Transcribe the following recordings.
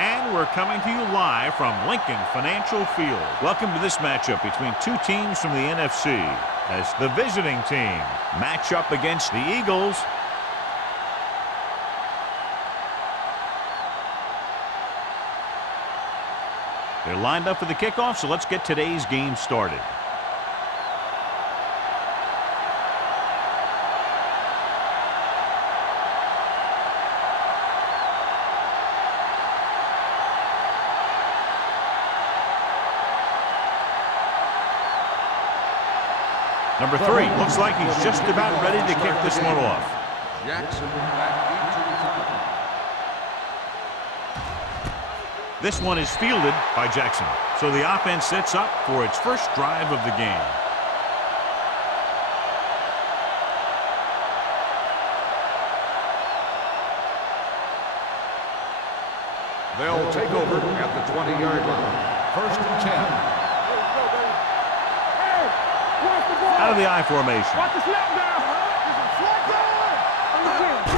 And we're coming to you live from Lincoln Financial Field. Welcome to this matchup between two teams from the NFC as the visiting team match up against the Eagles. They're lined up for the kickoff, so let's get today's game started. Number 3, looks like he's just about ready to kick this one off. Jackson back into return. This one is fielded by Jackson. So the offense sets up for its first drive of the game. They'll take over at the 20-yard line. First and 10. Out of the I formation.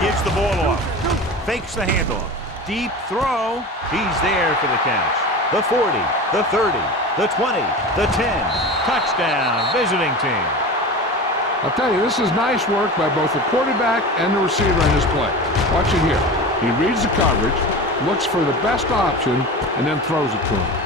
Gives the ball off. Fakes the handoff. Deep throw. He's there for the catch. The 40, the 30, the 20, the 10. Touchdown, visiting team. I'll tell you, this is nice work by both the quarterback and the receiver in this play. Watch it here. He reads the coverage, looks for the best option, and then throws it to him.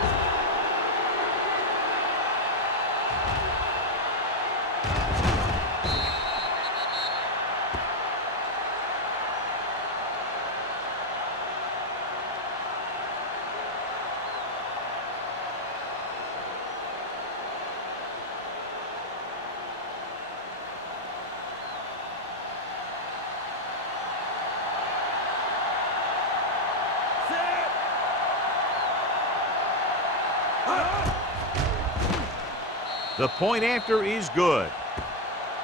The point after is good.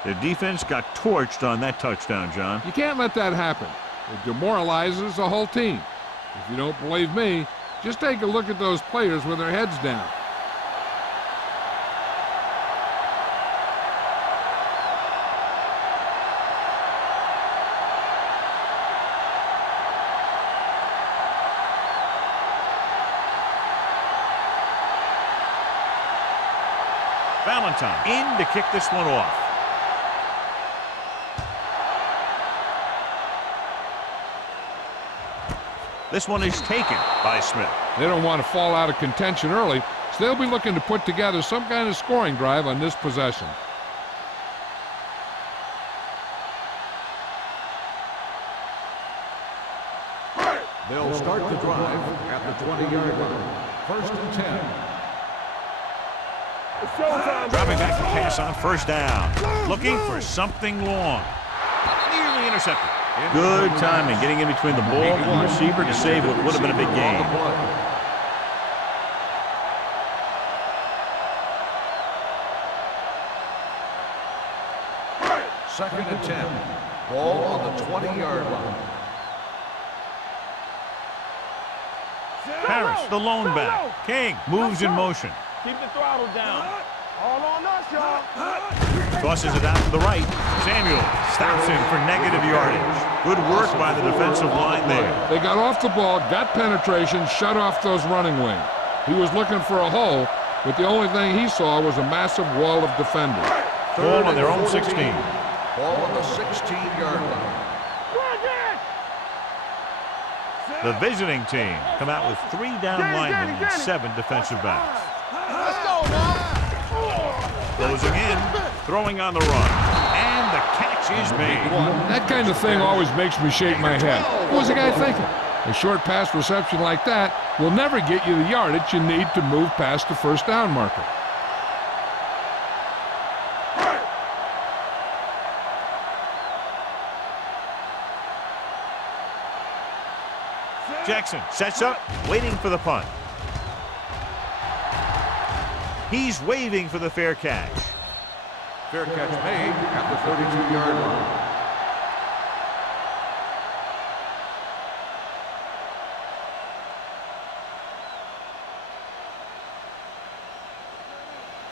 The defense got torched on that touchdown, John. You can't let that happen. It demoralizes the whole team. If you don't believe me, just take a look at those players with their heads down. Valentine in to kick this one off. This one is taken by Smith. They don't want to fall out of contention early, so they'll be looking to put together some kind of scoring drive on this possession. They'll start the drive at the 20-yard line. First and 10. Dropping back to pass on first down. Looking for something long. Nearly intercepted. Good timing, getting in between the ball and the receiver to save what would have been a big gain. Second and 10. Ball on the 20-yard line. Harris, the lone back. King moves in motion. Keep the throttle down. All on us, y'all. Tosses it out to the right. Samuel stops him for negative yardage. Good work by the defensive line there. They got off the ball, got penetration, shut off those running wings. He was looking for a hole, but the only thing he saw was a massive wall of defenders. Ball on their own 16. Ball on the 16-yard line. The visiting team come out with 3 down linemen and 7 defensive backs. Let's go, now. Closing in, throwing on the run, and the catch is made. That kind of thing always makes me shake my head. What was the guy thinking? A short pass reception like that will never get you the yardage you need to move past the first down marker. Jackson sets up, waiting for the punt. He's waving for the fair catch. Fair catch made at the 32-yard line.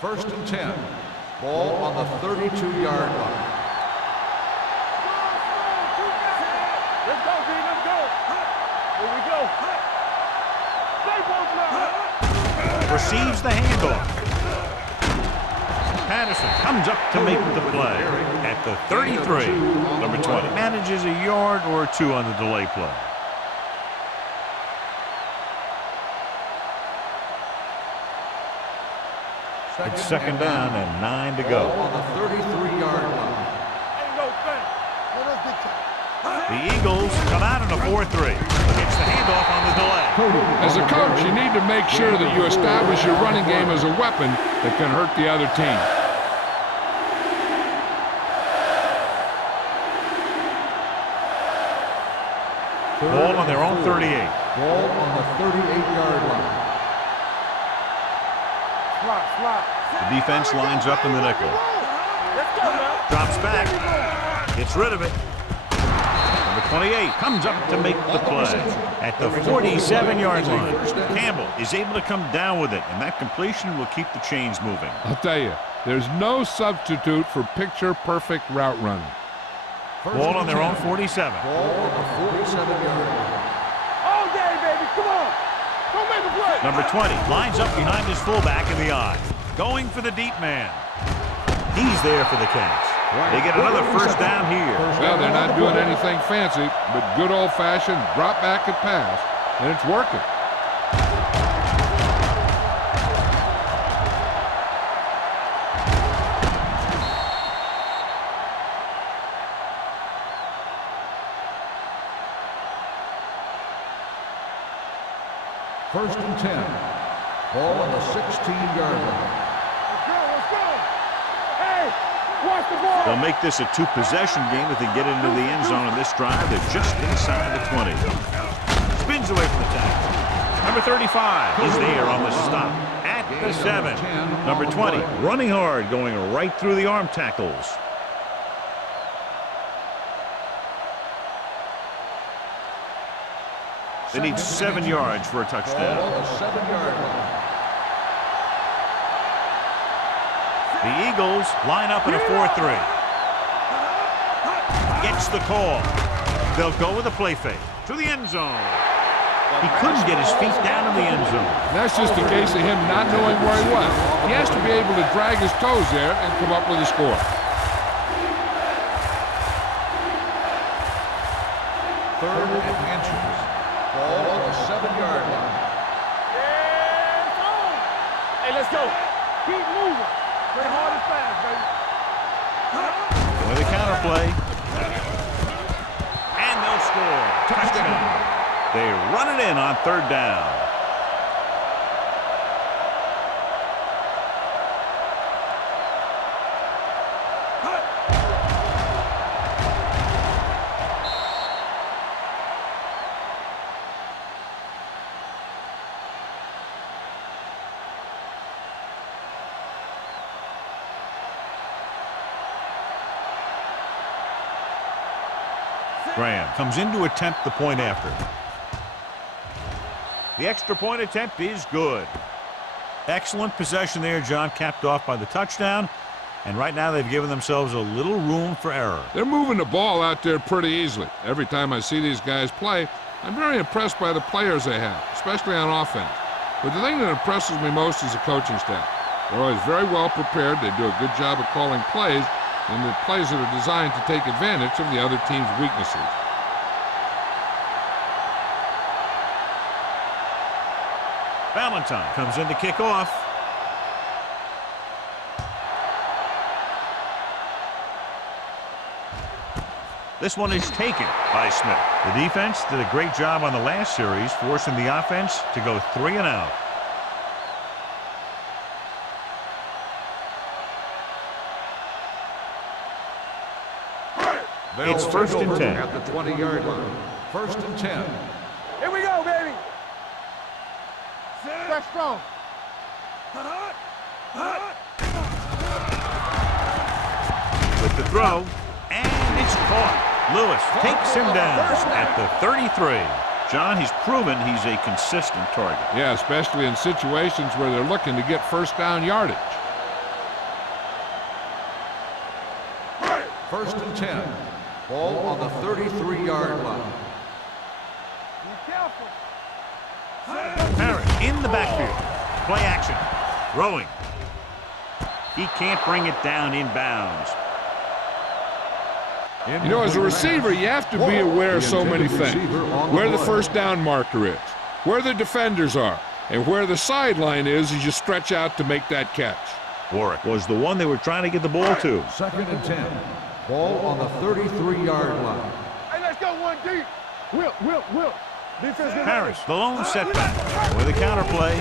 First and 10. Ball on the 32-yard line. Let's go, D. Let's go. Here we go. Receives the handoff. Patterson comes up to make the play at the 33. Number 20 manages a yard or two on the delay play. It's second down and 9 to go. On the 33-yard line. The Eagles come out in a 4-3. Gets the handoff on the delay. As a coach, you need to make sure that you establish your running game as a weapon that can hurt the other team. Ball on their own 38. Ball on the 38-yard line. The defense lines up in the nickel. Drops back. Gets rid of it. Number 28 comes up to make the play at the 47-yard line. Campbell is able to come down with it, and that completion will keep the chains moving. I'll tell you, there's no substitute for picture-perfect route running. Ball on their own 47. Ball on the 47-yard line. All day, baby. Come on. Don't make a play. Number 20 lines up behind his fullback in the I. Going for the deep man. He's there for the catch. They get another first down here. Well, they're not doing anything fancy, but good old-fashioned drop back and pass, and it's working. First and 10. Ball on the 16-yard line. Let's go. Hey, watch the ball. They'll make this a two-possession game if they get into the end zone in this drive. They're just inside the 20. Spins away from the tackle. Number 35 is there on the stop at the 7. Number 20 running hard, going right through the arm tackles. They need 7 yards for a touchdown. Ball on the 7-yard line. The Eagles line up in a 4-3. Gets the call. They'll go with a play fake to the end zone. He couldn't get his feet down in the end zone. That's just a case of him not knowing where he was. He has to be able to drag his toes there and come up with a score. Third and inches. Ball on the 7-yard line. Hey, let's go. Keep moving. Play hard and fast, baby. With a counter play. And they'll score. Touchdown. They run it in on third down. Graham comes in to attempt the point after. The extra point attempt is good. Excellent possession there, John, capped off by the touchdown. And right now they've given themselves a little room for error. They're moving the ball out there pretty easily. Every time I see these guys play, I'm very impressed by the players they have, especially on offense. But the thing that impresses me most is the coaching staff. They're always very well prepared. They do a good job of calling plays, and the plays that are designed to take advantage of the other team's weaknesses. Valentine comes in to kick off. This one is taken by Smith. The defense did a great job on the last series, forcing the offense to go 3 and out. It's first and 10. At the 20-yard line. First and 10. Here we go, baby. Stretch strong. With the throw, and it's caught. Lewis takes him down at the 33. John, he's proven he's a consistent target. Yeah, especially in situations where they're looking to get first down yardage. First and 10. Ball on the 33-yard line. Be careful. Harris In the backfield. Play action. Throwing. He can't bring it down inbounds. You know, as a receiver, you have to be aware of so many things. Where the first down marker is, where the defenders are, and where the sideline is as you stretch out to make that catch. Warwick was the one they were trying to get the ball to. 2nd and 10. Ball on the 33-yard line. Hey, let's go one deep. Will. Defense get Harris, the lone setback. With a counterplay.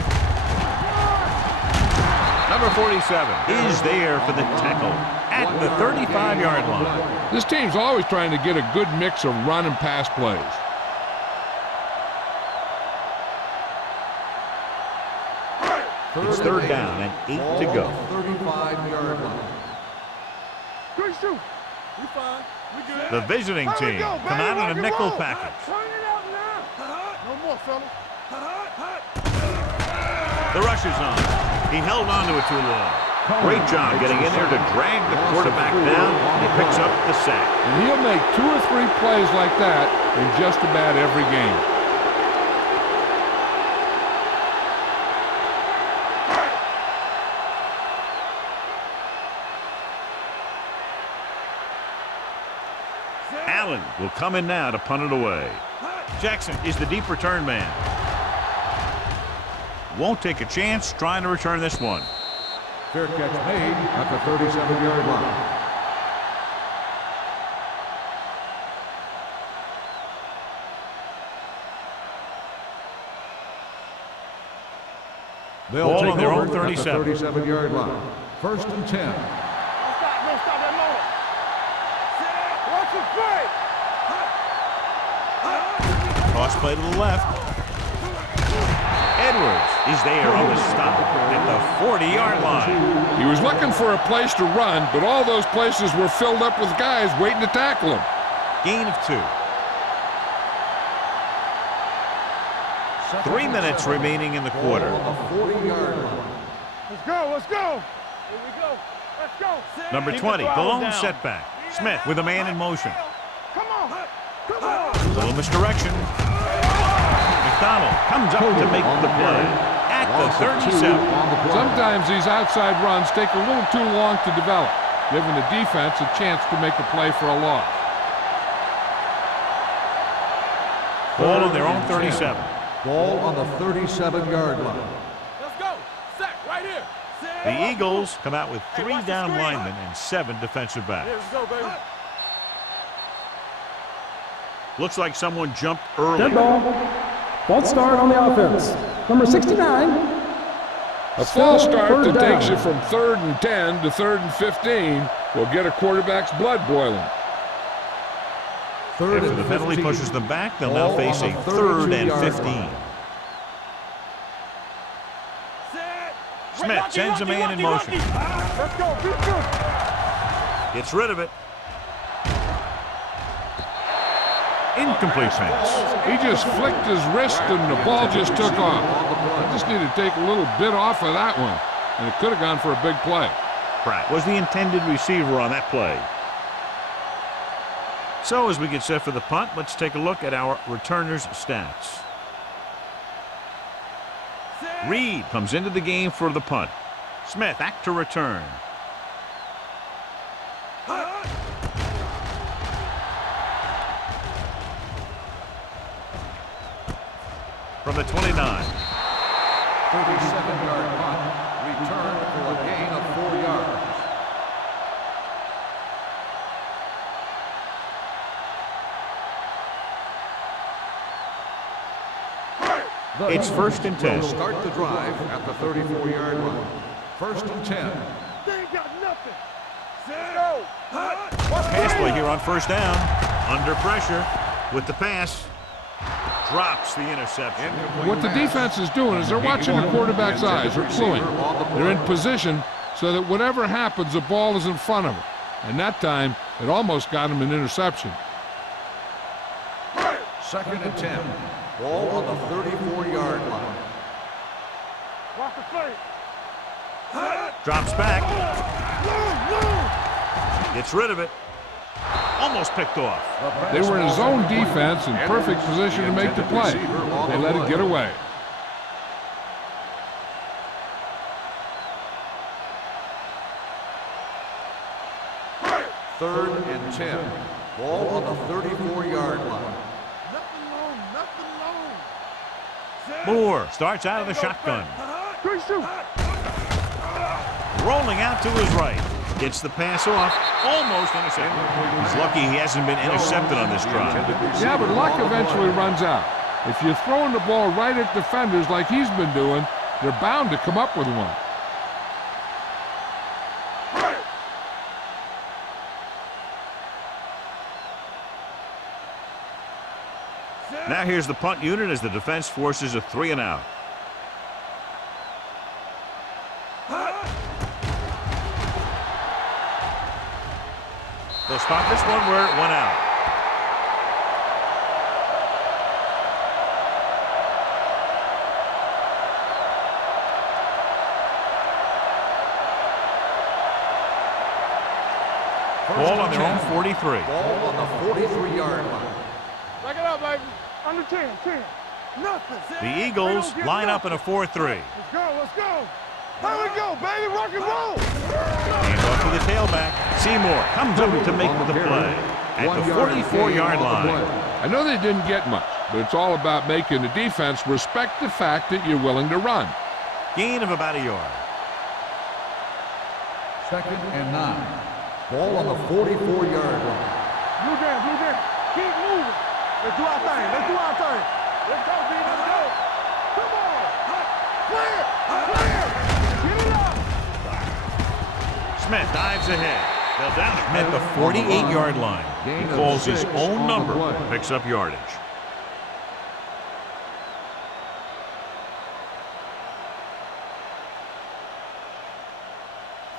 Number 47 is there for the tackle at the 35-yard line. This team's always trying to get a good mix of run and pass plays. It's 3rd down and 8 to go. 35-yard line. Good shoot. We fine. We good. The visiting team come out in a nickel package. Turn it out now. No more, fella. The rush is on. He held on to it too long. Great job getting in there to drag the quarterback down, and he picks up the sack. And he'll make 2 or 3 plays like that in just about every game. Allen will come in now to punt it away. Jackson is the deep return man. Won't take a chance trying to return this one. Fair catch made at the 37-yard line. They'll Ball take on their over own 37. at the 37-yard line. 1st and 10. Don't stop that motor. Watch the play. Cross play to the left. Edwards is there on the stop at the 40-yard line. He was looking for a place to run, but all those places were filled up with guys waiting to tackle him. Gain of 2. 3 minutes remaining in the quarter. On the 40-yard line. Let's go. Here we go. Let's go. Number 20, the lone setback. Smith with a man in motion. Come on. Little misdirection. McDonald comes up to make the play at the 37. Sometimes these outside runs take a little too long to develop, giving the defense a chance to make a play for a loss. Ball on their own 37. Ball on the 37-yard line. Let's go. Sack right here. The Eagles come out with 3 down linemen and 7 defensive backs. Let's go, baby. Looks like someone jumped early. Dead ball. False start on the offense. Number 69. A false start 3rd that down. takes you from 3rd and 10 to 3rd and 15 will get a quarterback's blood boiling. 3rd After and the penalty 15. pushes them back, they'll now Ball face on a the 3rd and 32-yard 15. line. Smith sends a man in motion. Let's go. Be good. Gets rid of it. Incomplete pass. He just flicked his wrist and the ball just took off. I just need to take a little bit off of that one, and it could have gone for a big play. Pratt was the intended receiver on that play. So as we get set for the punt, let's take a look at our returners' stats. Reed comes into the game for the punt. Smith back to return. From the 29. 37-yard punt. Return for a gain of 4 yards. It's 1st and 10. Will start the drive at the 34-yard line. 1st and 10. They ain't got nothing. Let's go. Pass play here on 1st down. Under pressure with the pass. Drops the interception. What the defense is doing is they're watching the quarterback's eyes. They're cluing. They're in position so that whatever happens, the ball is in front of them. And that time, it almost got him an interception. 2nd and 10. Ball on the 34-yard line. Watch the play. Drops back. Gets rid of it. Almost picked off. They were in his own defense in perfect position to make the play. They let it get away. 3rd and 10. Ball on the 34-yard line. Nothing long, nothing long. Moore starts out of the shotgun. Good shoot. Rolling out to his right. Gets the pass off. Almost intercepted. He's lucky he hasn't been intercepted on this drive. Yeah, but luck eventually runs out. If you're throwing the ball right at defenders like he's been doing, they're bound to come up with one. Now here's the punt unit as the defense forces a 3 and out. They'll stop this one where it went out. Ball on their own 43. Ball on the 43-yard line. Back it up, baby. Under 10, 10. Nothing. The Eagles line up in a 4-3. Let's go, let's go. Here we go, baby. Rock and roll. Hand off to the tailback. Seymour comes up to make the play at the 44-yard line. I know they didn't get much, but it's all about making the defense respect the fact that you're willing to run. Gain of about a yard. 2nd and 9. Ball on the 44-yard line. Blue down. Keep moving. Let's do our thing. Let's do our thing. Let's go, B. Let's go. Come on. Clear. Get it up. Smith dives ahead. They'll down him at the 48-yard line. He calls his own number, picks up yardage.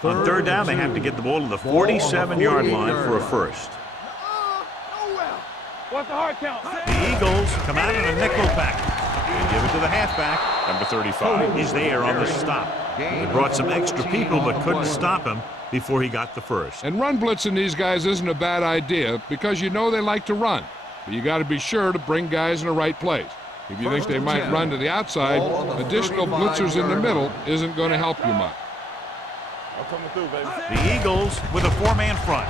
On 3rd down, they have to get the ball to the 47-yard line for a first. What's the hard count? The Eagles come out in a nickel package. They give it to the halfback. Number 35 is there on the stop. They brought some extra people but couldn't stop him before he got the first. And run blitzing these guys isn't a bad idea because you know they like to run. But you got to be sure to bring guys in the right place. If you think they might run to the outside, additional blitzers in the middle isn't going to help you much. I'm coming through, baby. The Eagles with a 4-man front.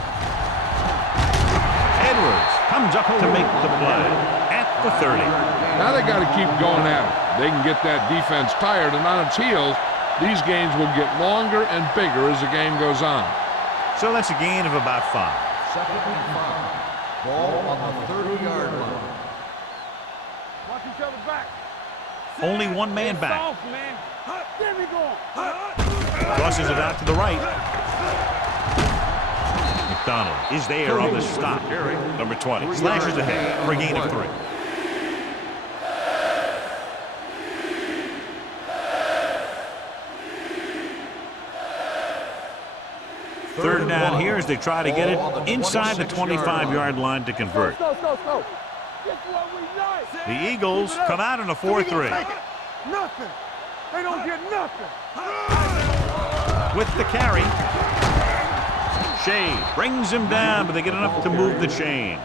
Edwards comes up to make the play at the 30. Now they got to keep going at it. They can get that defense tired and on its heels. These games will get longer and bigger as the game goes on. So that's a gain of about 5. 2nd and 5. Ball on the 30-yard line. Watch each other back. Only one man back. Soft, man. There we go. Crosses it out to the right. McDonald is there on the stop. Number 20 slashes ahead for a gain of 3. Third down here as they try to get it inside the 25-yard line to convert. Go. This is what we like. The Eagles come out in a 4-3. Nothing. They don't get nothing. With the carry, Shea brings him down, but they get enough to move the chains.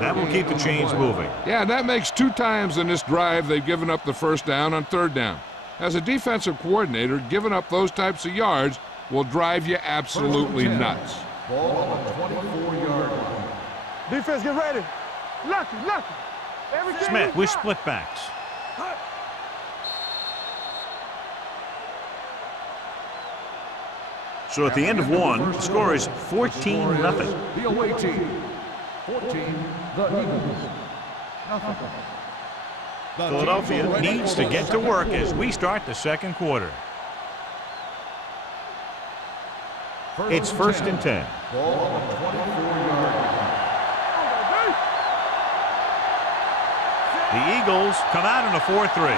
That will keep the chains moving. Yeah, that makes 2 times in this drive they've given up the first down on 3rd down. As a defensive coordinator, giving up those types of yards will drive you absolutely nuts. Ball on the 24-yard line. Defense, get ready. Nothing. Everything Smith with split backs. So at the end of 1, the score is 14-0. The away team, 14, the Eagles. Nothing. Philadelphia needs to get to work as we start the second quarter. It's 1st and 10. Ball on the 24-yard line. The Eagles come out in a 4-3.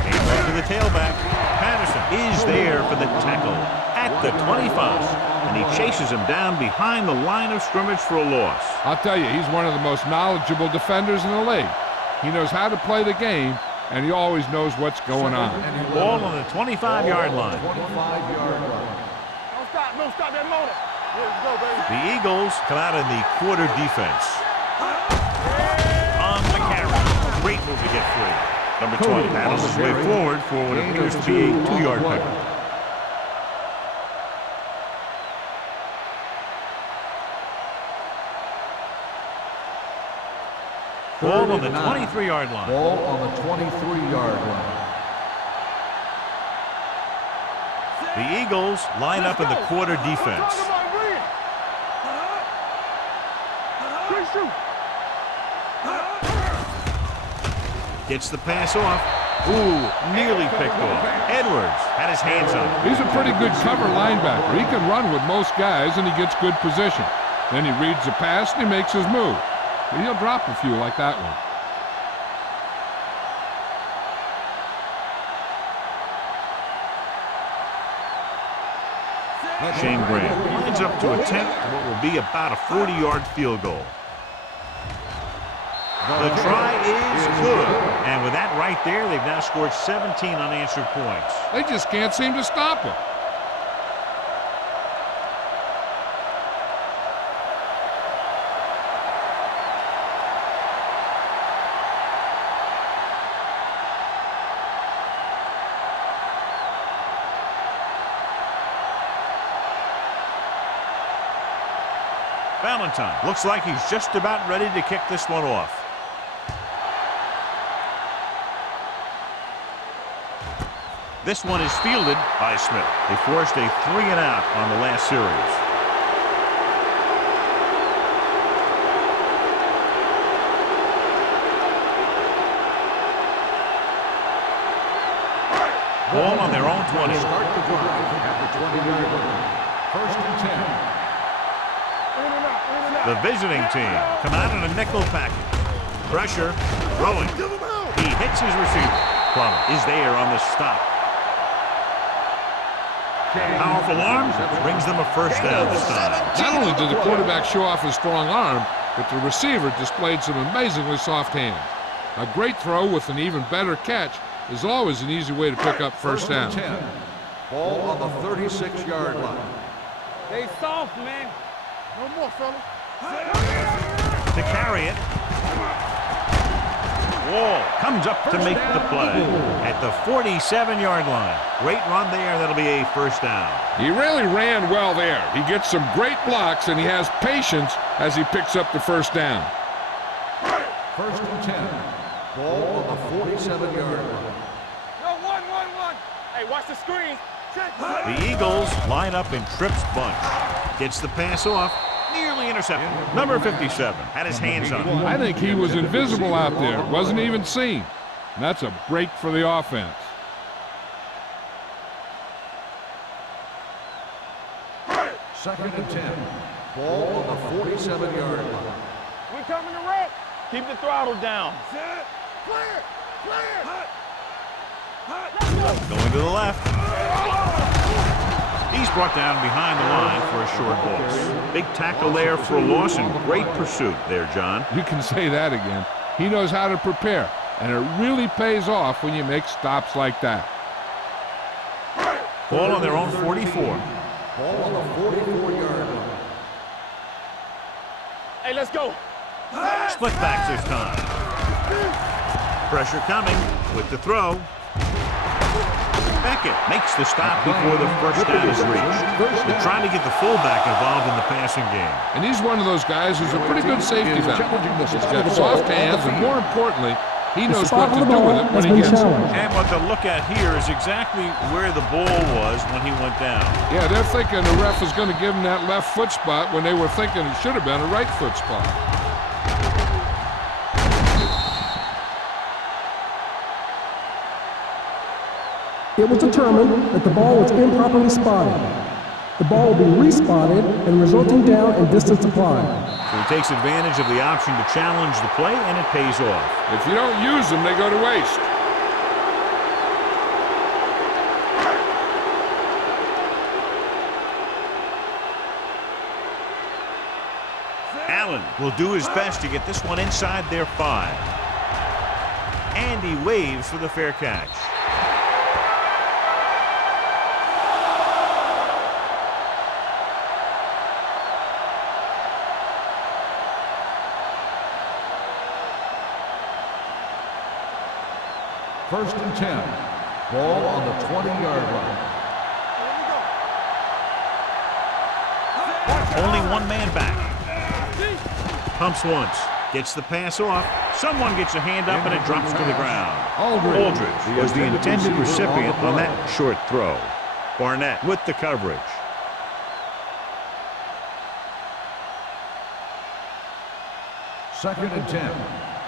Hand off to the tailback. Patterson is there for the tackle at the 25, and he chases him down behind the line of scrimmage for a loss. I'll tell you, he's one of the most knowledgeable defenders in the league. He knows how to play the game, and he always knows what's going on. Ball on the 25-yard line. 25-yard line. Don't stop that motor. Let's go, baby. The Eagles come out in the quarter defense. On the carry. Great move to get free. Number 20 paddles his way forward for what appears to be a 2-yard pickup. Ball on the 9. 23-yard line. Ball on the 23-yard line. The Eagles line up in the quarter defense. Gets the pass off. Ooh, nearly picked off. Edwards had his hands on it. He's a pretty good cover linebacker. He can run with most guys, and he gets good position. Then he reads the pass, and he makes his move. But he'll drop a few like that one. Shane Graham lines up to attempt what will be about a 40-yard field goal. The try is good. And with that right there, they've now scored 17 unanswered points. They just can't seem to stop him. Valentine looks like he's just about ready to kick this one off. This one is fielded by Smith. They forced a 3-and-out on the last series. Ball on their own 20. Start the drive at the 20-yard line. First and 10. The visiting team come out in a nickel package. Pressure, throwing. He hits his receiver. Plum is there on the stop. Powerful arm brings them a first down this time. Not only did the quarterback show off his strong arm, but the receiver displayed some amazingly soft hands. A great throw with an even better catch is always an easy way to pick up first down. 10. Ball on the 36-yard line. They soft, man. No more, fella. To carry it. Wall comes up to make the play at the 47-yard line. Great run there. That'll be a first down. He really ran well there. He gets some great blocks, and he has patience as he picks up the first down. First and 10. Ball on the 47-yard line. Yo, one. Hey, watch the screen. The Eagles line up in Tripp's bunch. Gets the pass off. Nearly intercepted. Number 57 had his hands on it. I think he was invisible out there. Wasn't even seen. And that's a break for the offense. Second and 10. Ball on the 47-yard line. We coming to wreck. Keep the throttle down. Clear. Going to the left. He's brought down behind the line for a short loss. Big tackle there for a loss and great pursuit there, John. You can say that again. He knows how to prepare, and it really pays off when you make stops like that. Ball on their own 44. Ball on the 44-yard line. Hey, let's go. Split backs this time. Pressure coming with the throw. Beckett makes the stop before the first down is reached. They're trying to get the fullback involved in the passing game. And he's one of those guys who's a pretty good safety valve. He's got soft hands, and more importantly, he knows what to do with it when he gets it. And what they'll look at here is exactly where the ball was when he went down. Yeah, they're thinking the ref is going to give him that left foot spot when they were thinking it should have been a right foot spot. It was determined that the ball was improperly spotted. The ball will be respotted and resulting down and distance applied. So he takes advantage of the option to challenge the play, and it pays off. If you don't use them, they go to waste. Allen will do his best to get this one inside their 5. And he waves for the fair catch. First and 10. Ball on the 20-yard line. Only one man back. Pumps once. Gets the pass off. Someone gets a hand up and it drops to the ground. Aldridge was the intended recipient on that short throw. Barnett with the coverage. Second and 10.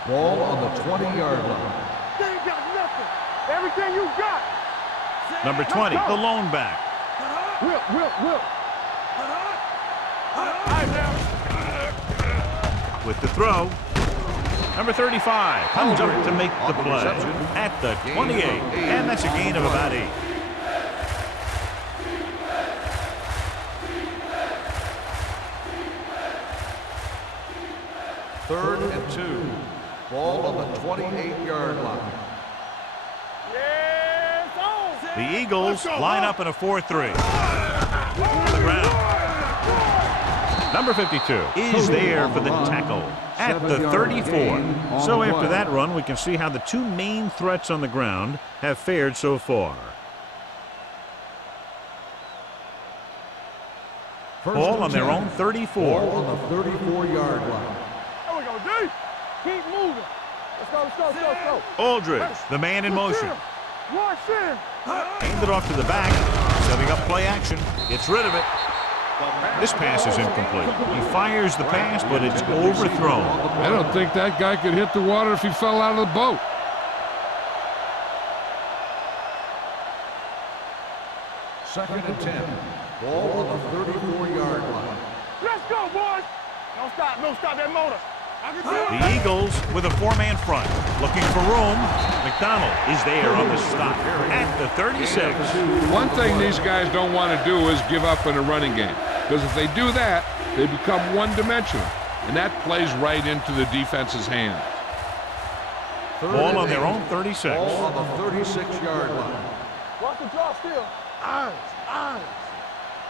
Ball on the 20-yard line. They ain't got nothing. Everything you got. Number 20, the lone back. Will. With the throw. Number 35 comes up to make the play at the 28. And that's a gain of about 8. Third and 2. Ball on the 28-yard line. The Eagles line up in a 4-3. To the ground. Number 52 is there for the tackle at the 34. So after that run, we can see how the two main threats on the ground have fared so far. Ball on their own 34. Ball on the 34-yard line. There we go, D. Keep moving. Let's go. Aldridge, the man in motion. Watch him. Hand it off to the back. Setting up play action. Gets rid of it. This pass is incomplete. He fires the pass, but it's overthrown. I don't think that guy could hit the water if he fell out of the boat. Second and 10. Ball on the 34-yard line. Let's go, boys. Don't stop that motor. The Eagles with a 4-man front. Looking for room. McDonald is there on the stop at the 36. One thing these guys don't want to do is give up in a running game. Because if they do that, they become one-dimensional. And that plays right into the defense's hands. Ball on their own 36. Ball on the 36-yard line. Watch the draw still. Eyes.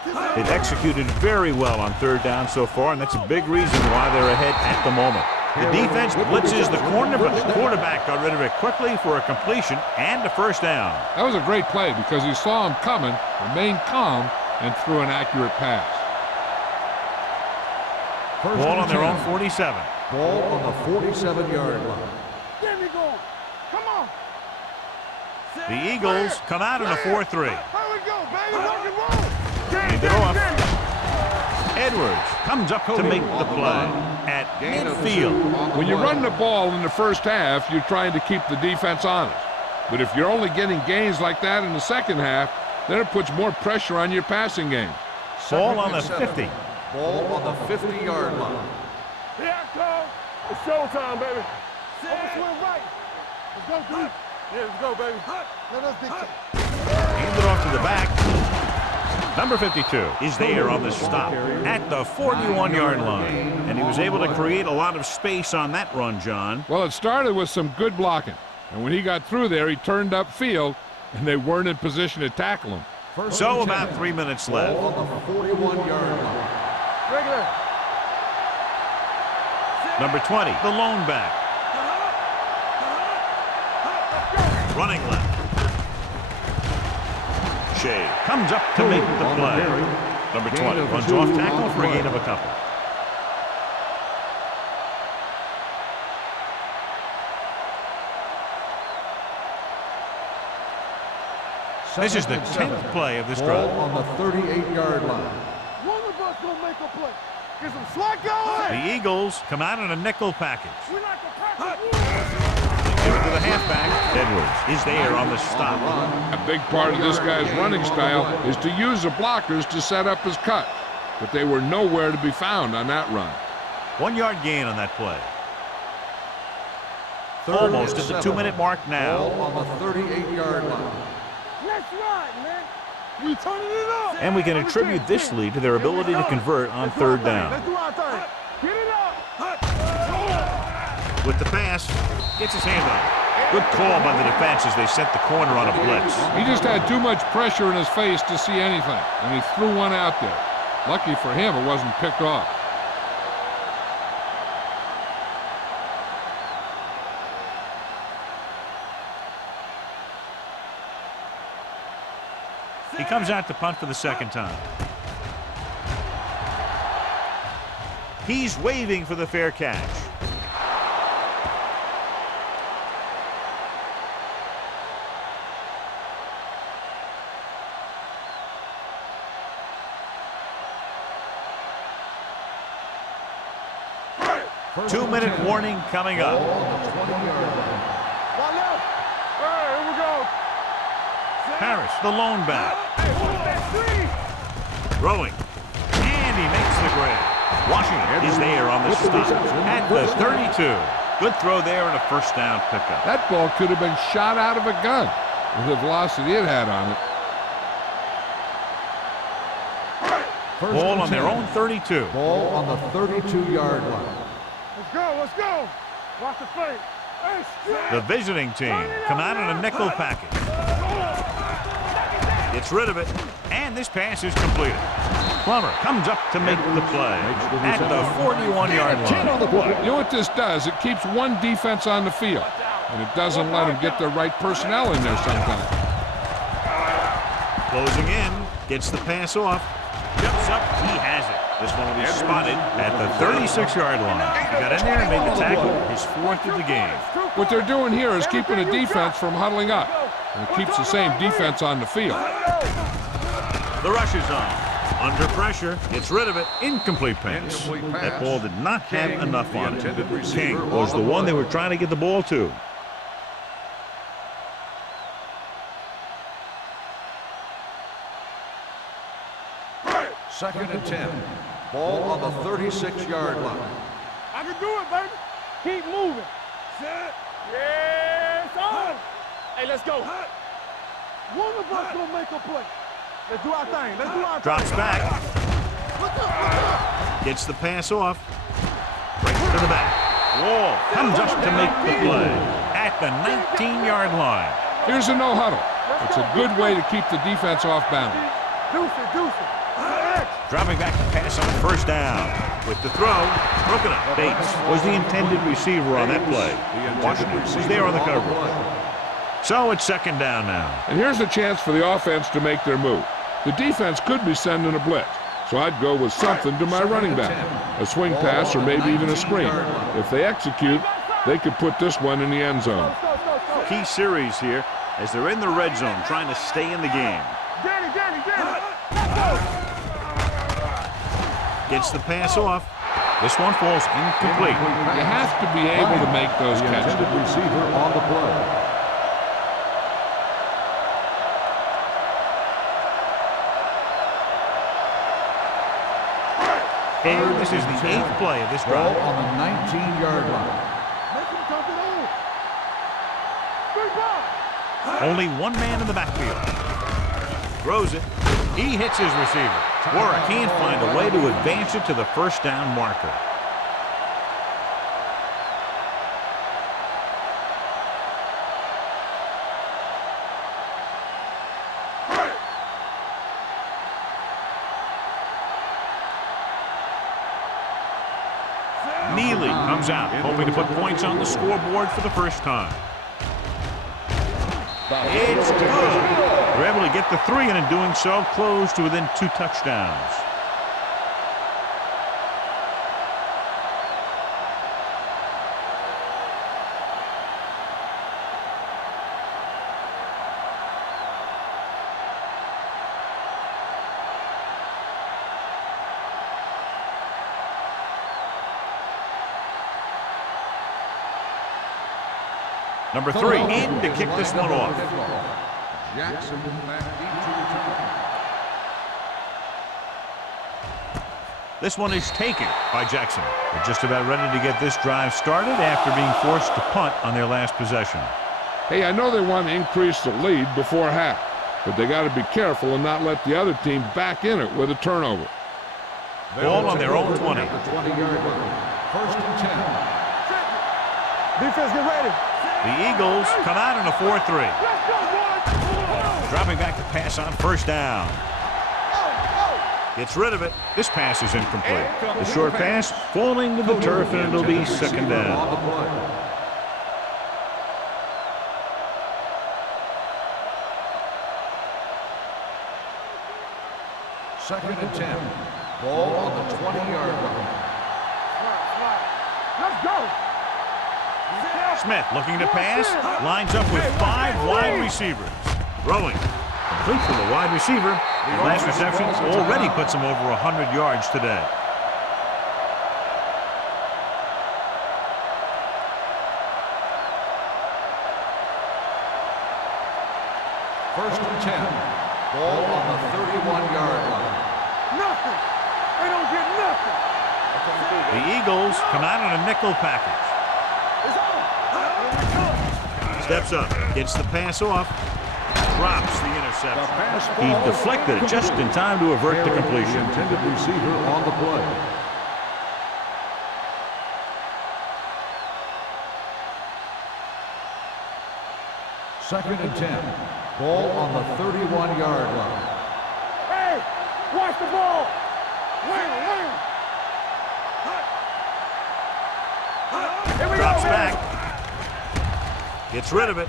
They've executed very well on third down so far, and that's a big reason why they're ahead at the moment. The defense blitzes the corner, but the quarterback got rid of it quickly for a completion and a first down. That was a great play because he saw him coming, remained calm, and threw an accurate pass. Ball on their own 47. Ball on the 47-yard line. There we go. Come on. The Eagles come out in a 4-3. Here we go, baby. Rock and roll. Hand it off. Edwards comes up to make the play at midfield. When you're running the ball in the first half, you're trying to keep the defense honest. But if you're only getting gains like that in the second half, then it puts more pressure on your passing game. Ball on the 50. Ball on the 50-yard line. Here I come. It's showtime, baby. Over swing right. Let's go, dude. Yeah, let's go, baby. Let us dictate. Hand it off to the back. Number 52 is there on the stop at the 41-yard line. And he was able to create a lot of space on that run, John. Well, it started with some good blocking. And when he got through there, he turned upfield, and they weren't in position to tackle him. So about 3 minutes left. Ball on the 41-yard line. Regular. Number 20, the lone back. Running left. Shea comes up to make the play. Number 20 runs off tackle for a gain of a couple. This is the 10th play of this drive. Ball on the 38-yard line. One of us gonna make a play. Get some slack going. The Eagles come out in a nickel package. We like to pack the Give it to the halfback. Edwards is there on the stop. A big part of this guy's running style is to use the blockers to set up his cut. But they were nowhere to be found on that run. 1 yard gain on that play. Almost at the 2-minute mark now. Ball on the 38-yard line. Let's ride, man. We turning it up. And we can attribute this lead to their ability to convert on third down. Let's do our thing. Get it up. With the pass, gets his hand on it. Good call by the defense as they sent the corner on a blitz. He just had too much pressure in his face to see anything, and he threw one out there. Lucky for him, it wasn't picked off. He comes out to punt for the second time. He's waving for the fair catch. 2-minute warning coming up. One left. Hey, here we go. Harris, the lone back. Hey, hold that screen. Throwing. And he makes the grab. Washington is there on the stop at the 32. Good throw there and a first down pickup. That ball could have been shot out of a gun with the velocity it had on it. Ball on their own 32. Ball on the 32-yard line. Let's go, let's go. Watch the fake. Hey, straight. The visiting team come out in a nickel package. Gets rid of it, and this pass is completed. Plummer comes up to make the play at the 41-yard line. You know what this does? It keeps one defense on the field, and it doesn't let them get the right personnel in there sometimes. Closing in, gets the pass off, jumps up, he has it. This one will be spotted at the 36-yard line. He got in there and made the tackle, his 4th of the game. What they're doing here is keeping the defense from huddling up, and it keeps the same defense on the field. The rush is on. Under pressure, gets rid of it. Incomplete pass. That ball did not have enough on it. King was the one they were trying to get the ball to. Second and 10. Ball on the 36-yard line. I can do it, baby. Keep moving. Set. Yes, on. Hey, let's go. One of us gonna make a play. Let's do our thing. Let's do our Drops thing. back. Gets the pass off. Right to the back. Wall comes up to make the play at the 19-yard line. Here's a no huddle. It's a good way to keep the defense off balance. Deuce it. Dropping back to pass on first down. With the throw, broken up. Bates was the intended receiver on that play. Washington was there on the coverage. So it's second down now. And here's a chance for the offense to make their move. The defense could be sending a blitz, so I'd go with something to my running back. A swing pass or maybe even a screen. If they execute, they could put this one in the end zone. Key series here as they're in the red zone trying to stay in the game. Danny. Gets the pass off. This one falls incomplete. You have to be able to make those catches. The intended receiver on the play. And this is the 8th play of this Ball drive. on the 19-yard line. Make him come it on. Good ball. Only one man in the backfield. Throws it. He hits his receiver. Warwick can't find a way to advance it to the first down marker. Neely comes out, hoping to put points on the scoreboard for the first time. It's good. They're able to get the 3 and in doing so, close to within 2 touchdowns. Number 3 in to kick this one off. Jackson back deep to return. This one is taken by Jackson. They're just about ready to get this drive started after being forced to punt on their last possession. Hey, I know they want to increase the lead before half, but they got to be careful and not let the other team back in it with a turnover. Ball on their own 20. At the 20-yard line. First and 10. Defense, get ready. The Eagles come out in a 4-3. Dropping back to pass on first down. Gets rid of it. This pass is incomplete. The short pass falling to the turf, and it'll be second down. Second and 10. Ball on the 20-yard line. Let's go. Smith looking to pass. Lines up with 5 wide receivers. Throwing. Complete from the wide receiver. His last reception already puts him over 100 yards today. First and 10. Ball on the 31-yard line. Nothing. They don't get nothing. The Eagles come out in a nickel package. It's on. Steps up, gets the pass off, drops the interception. The pass He falls deflected it just in time to avert the completion. The intended receiver on the play. Second and 10. Ball on the 31-yard line. Hey, watch the ball. Wing. Here we Drops go, back. Gets rid of it.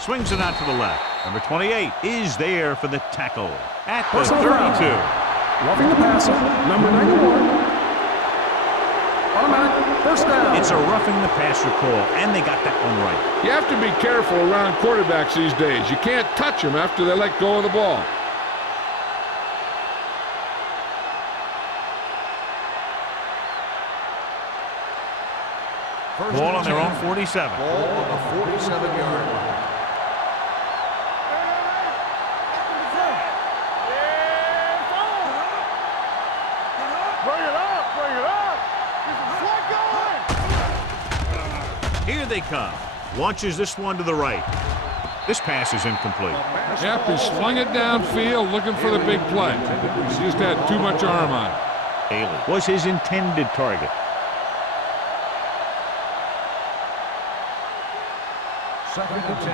Swings it out to the left. Number 28 is there for the tackle at the Personal 32. foul. Roughing the passer, number 91. Automatic first down. It's a roughing the passer call, and they got that one right. You have to be careful around quarterbacks these days. You can't touch them after they let go of the ball. Ball on their own 47. Ball on the 47-yard line. Here they come. Launches this one to the right. This pass is incomplete. Yep, he slung it downfield looking for the big play. He just had too much arm on it. Haley was his intended target. Second and 10.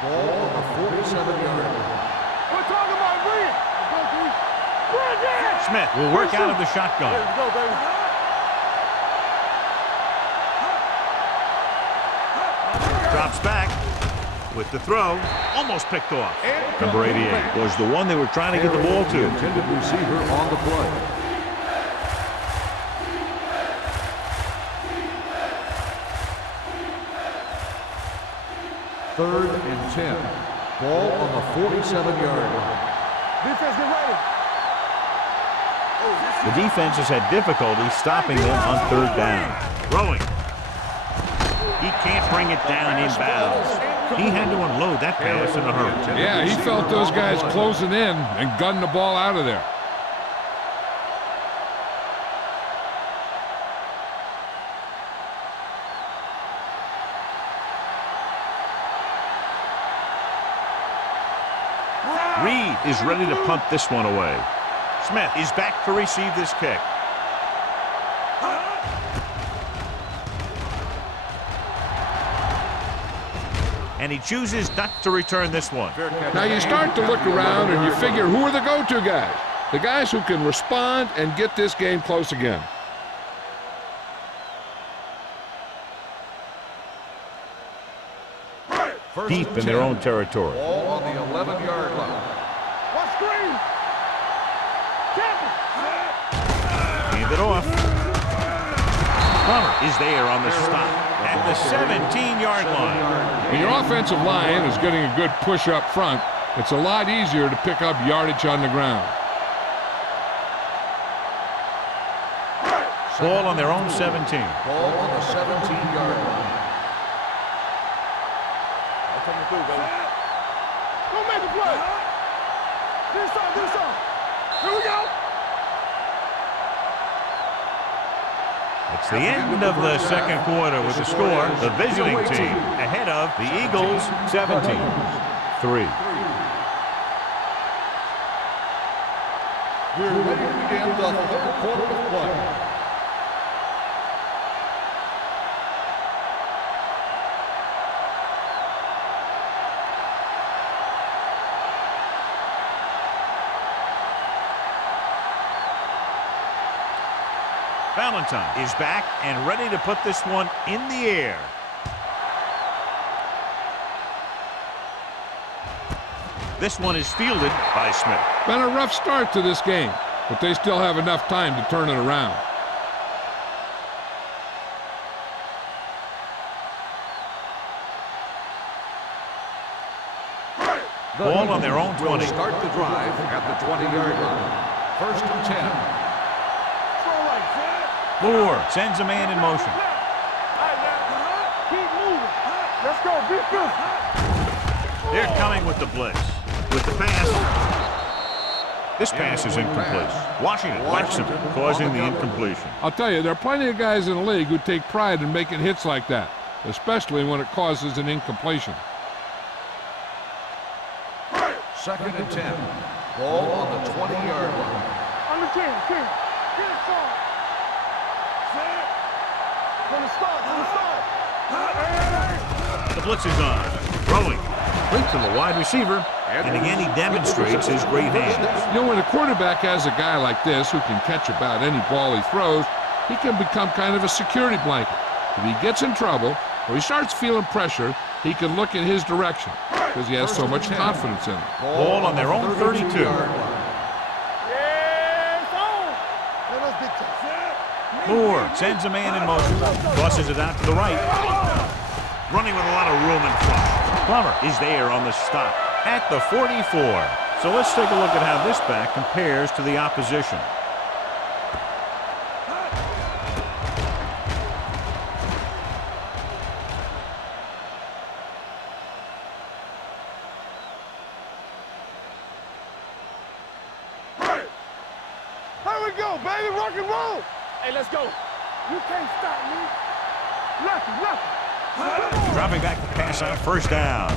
Ball on the 47-yard line. We're talking about Bridge. Smith will work out of the shotgun. Let's go, baby. Drops back with the throw. Almost picked off. Number 88 was the one they were trying to get the ball The to. intended receiver on the play. Third and 10. Ball on the 47-yard line. Defense, get ready. The defense has had difficulty stopping them on third down. Throwing. He can't bring it down inbounds. He had to unload that pass in a hurry. Yeah, he felt those guys closing in and gunned the ball out of there. Reed is ready to punt this one away. Smith is back to receive this kick. And he chooses not to return this one. Now you start to look around and you figure, who are the go-to guys? The guys who can respond and get this game close again. Deep in their own territory. Ball on the 11-yard line. What screen? Hand it off. Plummer is there on the stop at the 17-yard line. When your offensive line is getting a good push up front, it's a lot easier to pick up yardage on the ground. Ball on their own 17. Ball on the 17-yard line. Coming through, baby. Go make a play. This on. Here we go. It's the end of the second quarter with the score. The visiting team ahead of the Eagles 17-3. We're ready to begin the third quarter of play. Valentine is back and ready to put this one in the air. This one is fielded by Smith. Been a rough start to this game, but they still have enough time to turn it around. Ball on their own 20. Will start the drive at the 20-yard line. First and 10. Moore sends a man in motion. Keep moving. Let's go. Be They're coming with the blitz. With the pass. This pass is incomplete. Washington wipes him, causing the incompletion. I'll tell you, there are plenty of guys in the league who take pride in making hits like that, especially when it causes an incompletion. 2nd and 10. Ball on the 20-yard line. Under 10. Get it started. Set. From the start. The blitz is on. Throwing. Right to the wide receiver. And again, he demonstrates his great hands. You know, when a quarterback has a guy like this who can catch about any ball he throws, he can become kind of a security blanket. If he gets in trouble or he starts feeling pressure, he can look in his direction because he has so much confidence in him. Ball on their own 32. Moore sends a man in motion. Tosses it out to the right. Running with a lot of room in front. Plummer is there on the stop at the 44. So let's take a look at how this back compares to the opposition. Here we go, baby. Rock and roll. Hey, let's go. You can't stop me. Lefty. Dropping back the pass on 1st down.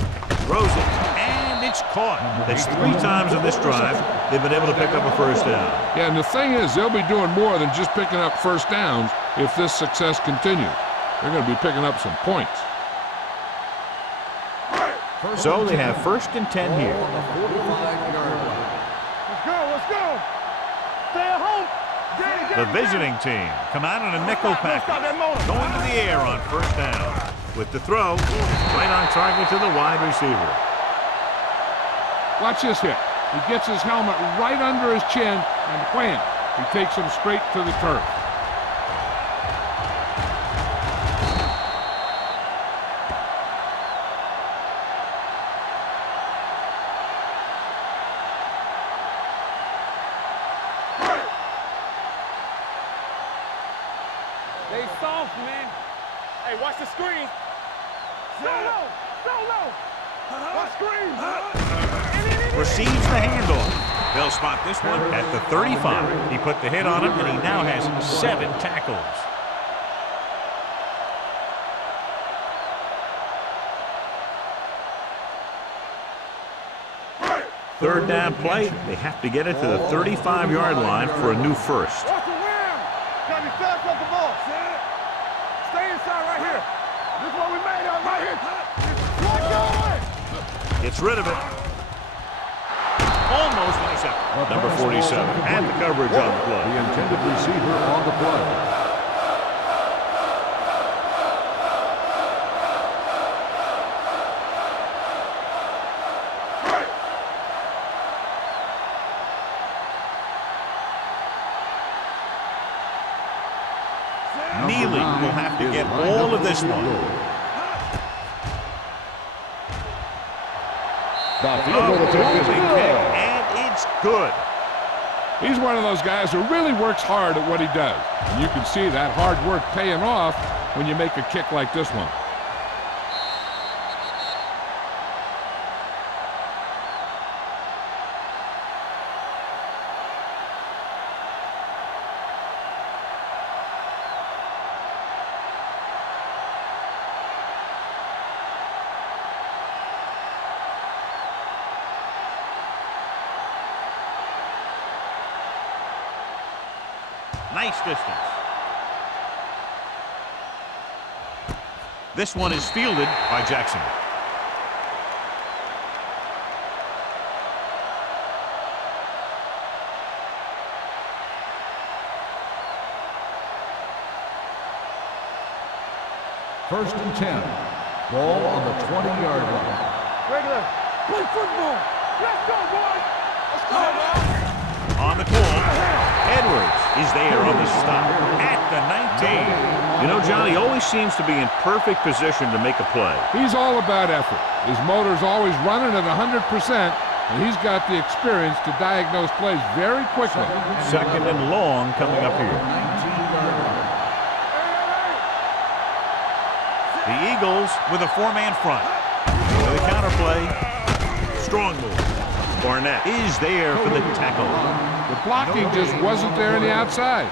Throws it, and it's caught. That's 3 times in this drive they've been able to pick up a 1st down. Yeah, and the thing is, they'll be doing more than just picking up 1st downs if this success continues. They're going to be picking up some points. So they have 1st and 10 here. Let's go. Stay at home. The visiting team come out on a nickel package. Going to the air on 1st down. With the throw, right on target to the wide receiver. Watch this hit. He gets his helmet right under his chin, and wham, he takes him straight to the turf. They soft, man. Hey, watch the screen. Go low. Watch screen. Receives the handoff. They'll spot this one at the 35. He put the hit on him, and he now has 7 tackles. Third down play. They have to get it to the 35-yard line for a new 1st. Watch the rim. Gotta be fast off the ball. Stay inside right here. This is what we made of right here. Gets rid of it. Almost intercepted. Number 47 and the coverage on the play. The intended receiver on the play. Neely will have to get all of this one. The field goal attempt is good. And it's good. He's one of those guys who really works hard at what he does. And you can see that hard work paying off when you make a kick like this one. Nice distance. This one is fielded by Jackson. First and 10. Ball on the 20-yard line. Regular. Play football. Let's go, boys. Let's go, boys. On the call, Edwards is there on the stop at the 19. You know, John, he always seems to be in perfect position to make a play. He's all about effort. His motor's always running at 100%, and he's got the experience to diagnose plays very quickly. 2nd and long coming up here. 19-yard line. The Eagles with a 4-man front. With a counter play. Strong move. Barnett is there for the tackle. The blocking just wasn't there on the outside.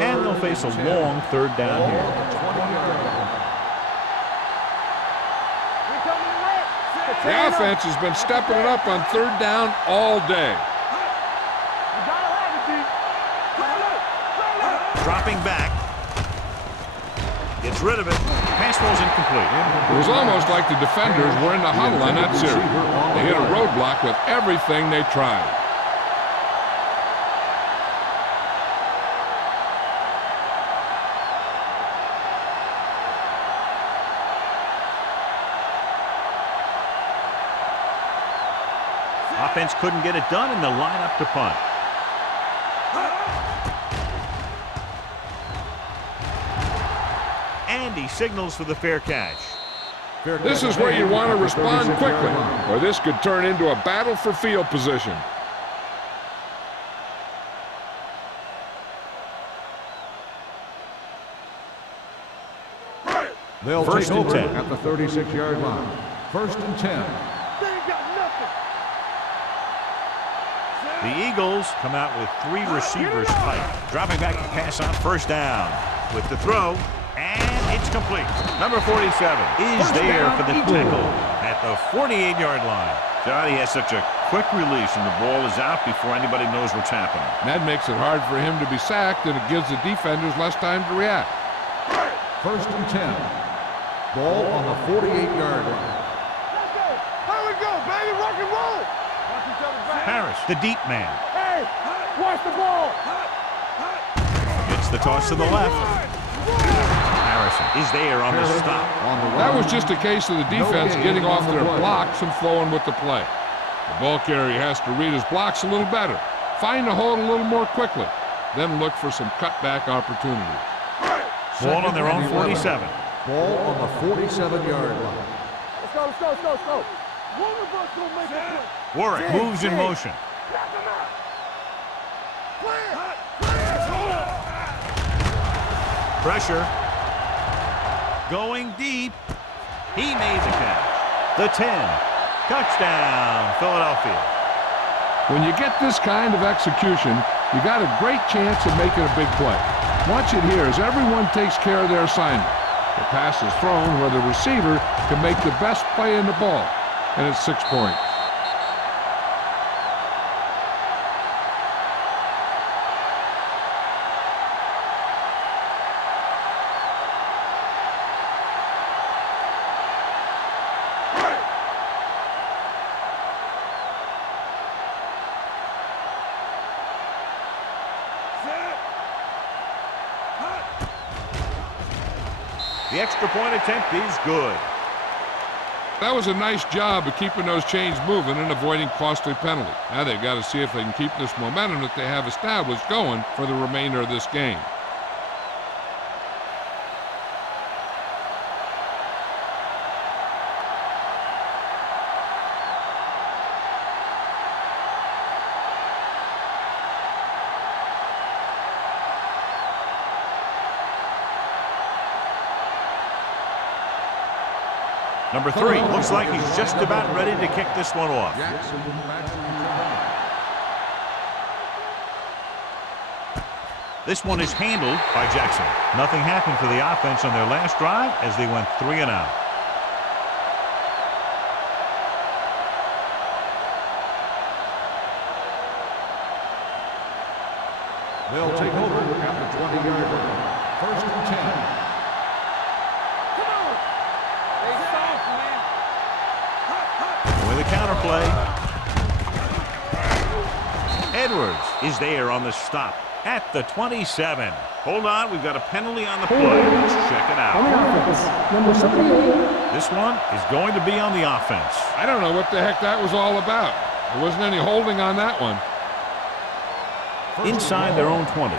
And they'll face a long third down here. The offense has been stepping it up on third down all day. Dropping back. Gets rid of it. Pass ball's incomplete. It was almost like the defenders were in the huddle on that series. They hit a roadblock with everything they tried. Offense couldn't get it done, and they'll line up to punt. And he signals for the fair catch. This is where you want to respond quickly, or this could turn into a battle for field position. They'll First take and over 10. at the 36-yard line. First and 10. The Eagles come out with 3 receivers tight. Dropping back to pass on first down. With the throw, and it's complete. Number 47 is there for the tackle at the 48-yard line. Johnny has such a quick release, and the ball is out before anybody knows what's happening. That makes it hard for him to be sacked, and it gives the defenders less time to react. First and 10. Ball on the 48-yard line. Here we go, baby, rock and roll. Harris, the deep man. Hey, watch the ball. Gets the toss to the left. Harrison is there on the stop. That was just a case of the defense getting off their blocks and flowing with the play. The ball carrier has to read his blocks a little better, find the hole a little more quickly, then look for some cutback opportunities. Ball on their own 47. Ball on the 47-yard line. Let's go, let's go, let's go, let's go. One of us gonna make a play. Warwick moves in motion. Pressure. Going deep. He made the catch. The 10. Touchdown, Philadelphia. When you get this kind of execution, you got a great chance of making a big play. Watch it here as everyone takes care of their assignment. The pass is thrown where the receiver can make the best play in the ball, and it's 6 points. The extra point attempt is good. That was a nice job of keeping those chains moving and avoiding costly penalties. Now they've got to see if they can keep this momentum that they have established going for the remainder of this game. Number 3 looks like he's just about ready to kick this one off. This one is handled by Jackson. Nothing happened for the offense on their last drive as they went 3 and out. They'll take over at the 20-yard line. First and 10. With a counter play. Edwards is there on the stop at the 27. Hold on, we've got a penalty on the play. Let's check it On the out. offense, number 78. This one is going to be on the offense. I don't know what the heck that was all about. There wasn't any holding on that one. Inside their own 20.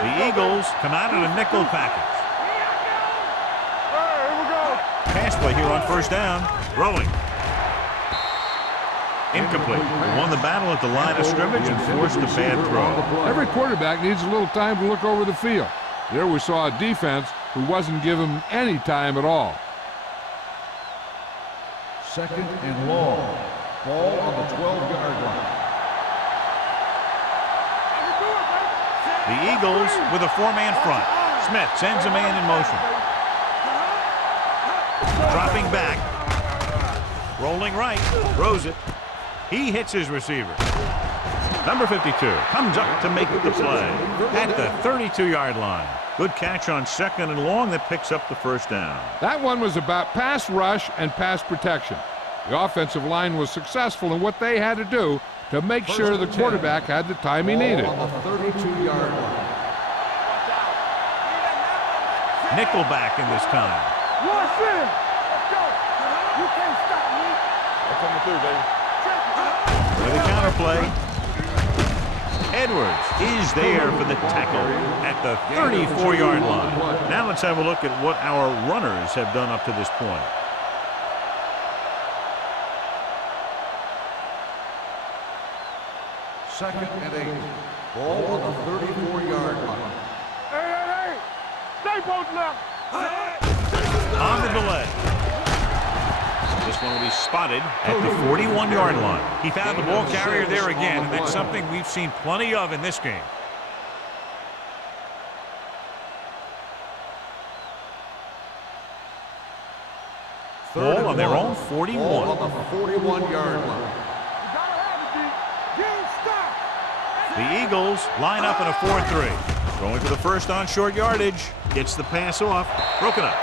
The Eagles come out in a nickel package. Pass play here on first down. Throwing. Incomplete. He won the battle at the line of scrimmage and forced a bad throw. Every quarterback needs a little time to look over the field. There we saw a defense who wasn't given him any time at all. Second and long. Ball on the 12-yard line. The Eagles with a four-man front. Smith sends a man in motion. Dropping back. Rolling right. Throws it. He hits his receiver. Number 52 comes up to make the play at the 32-yard line. Good catch on second and long that picks up the first down. That one was about pass rush and pass protection. The offensive line was successful in what they had to do to make sure the quarterback had the time he needed. On the 32-yard line. Nickelback in this time. Rush in. Let's go. You can't stop me. I'm coming through, baby. With a counterplay. Edwards is there for the tackle at the 34-yard line. Now let's have a look at what our runners have done up to this point. Second and 8. Ball on the 34-yard line. Hey. Stay both now. On the delay. This one will be spotted at the 41-yard line. He found the ball carrier there again, and that's something we've seen plenty of in this game. Ball on their own 41. Ball on the 41-yard line. The Eagles line up in a 4-3. Going for the first on short yardage. Gets the pass off. Broken up.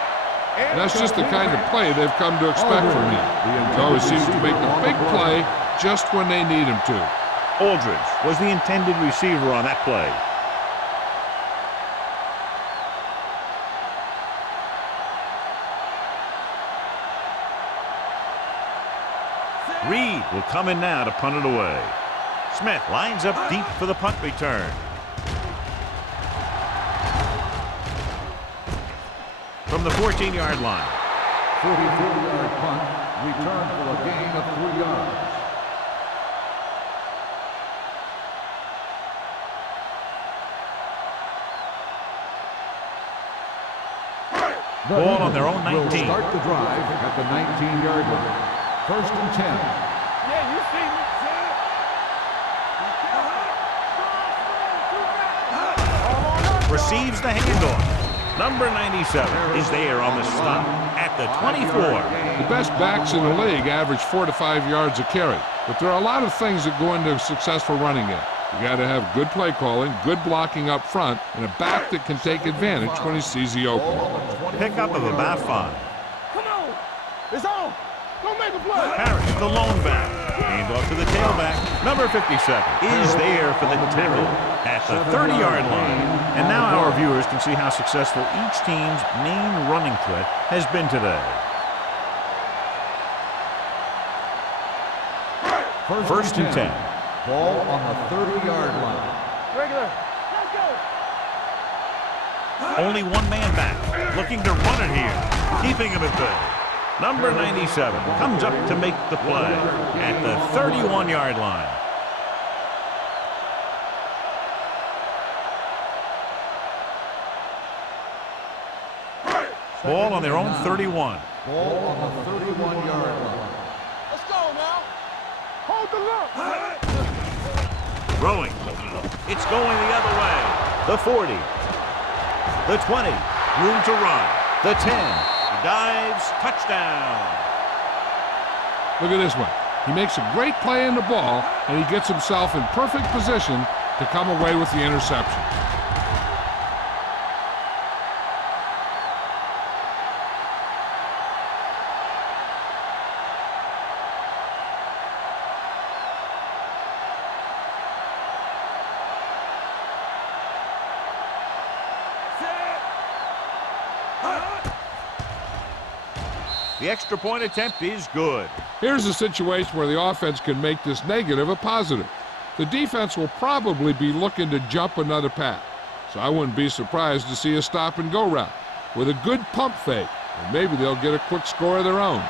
That's just the kind of play they've come to expect from him. He always seems to make the big play just when they need him to. Aldridge was the intended receiver on that play. Reed will come in now to punt it away. Smith lines up deep for the punt return. From the 14-yard line. 44-yard punt, return for a gain of 3 yards. Ball on their own 19. Will start the drive at the 19-yard line. First and 10. Yeah, you see me. Receives the handoff. Number 97 is there on the stop at the 24. The best backs in the league average 4 to 5 yards a carry, but there are a lot of things that go into a successful running game. You got to have good play calling, good blocking up front, and a back that can take advantage when he sees the opening. Pickup of about 5. Come on. It's on. Go make a play. Harris, the lone back. Handoff to the tailback. Number 57 is there for the tackle at the 30-yard line. And now our viewers can see how successful each team's main running threat has been today. First and 10. Ball on the 30-yard line. Regular. Let's go. Only one man back. Looking to run it here. Keeping him at bay. Number 97 comes up to make the play at the 31-yard line. Ball on their own 31. Ball on the 31-yard line. Let's go now. Hold the look. Throwing. It's going the other way. The 40. The 20. Room to run. The 10. Dives. Touchdown. Look at this one. He makes a great play in the ball, and he gets himself in perfect position to come away with the interception. The extra point attempt is good. Here's a situation where the offense can make this negative a positive. The defense will probably be looking to jump another pass, so I wouldn't be surprised to see a stop-and-go route with a good pump fake, and maybe they'll get a quick score of their own.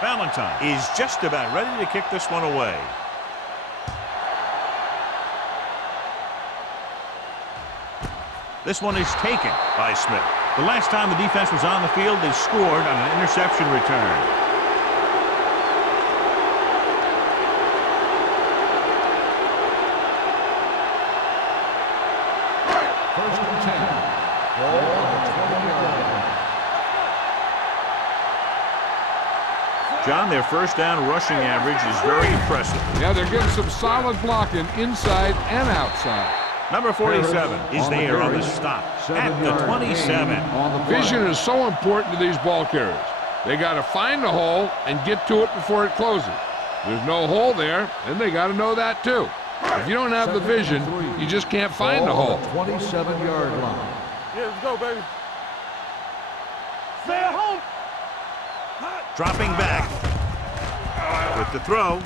Valentine is just about ready to kick this one away. This one is taken by Smith. The last time the defense was on the field, they scored on an interception return. First and 10. Ball on the 20-yard line. John, their first down rushing average is very impressive. Yeah, they're getting some solid blocking inside and outside. Number 47 is there on the stop at the 27. Vision is so important to these ball carriers. They got to find the hole and get to it before it closes. There's no hole there, and they got to know that too. If you don't have the vision, you just can't find the hole. 27-yard line. Yeah, let's go, baby. Stay at home. Dropping back with the throw.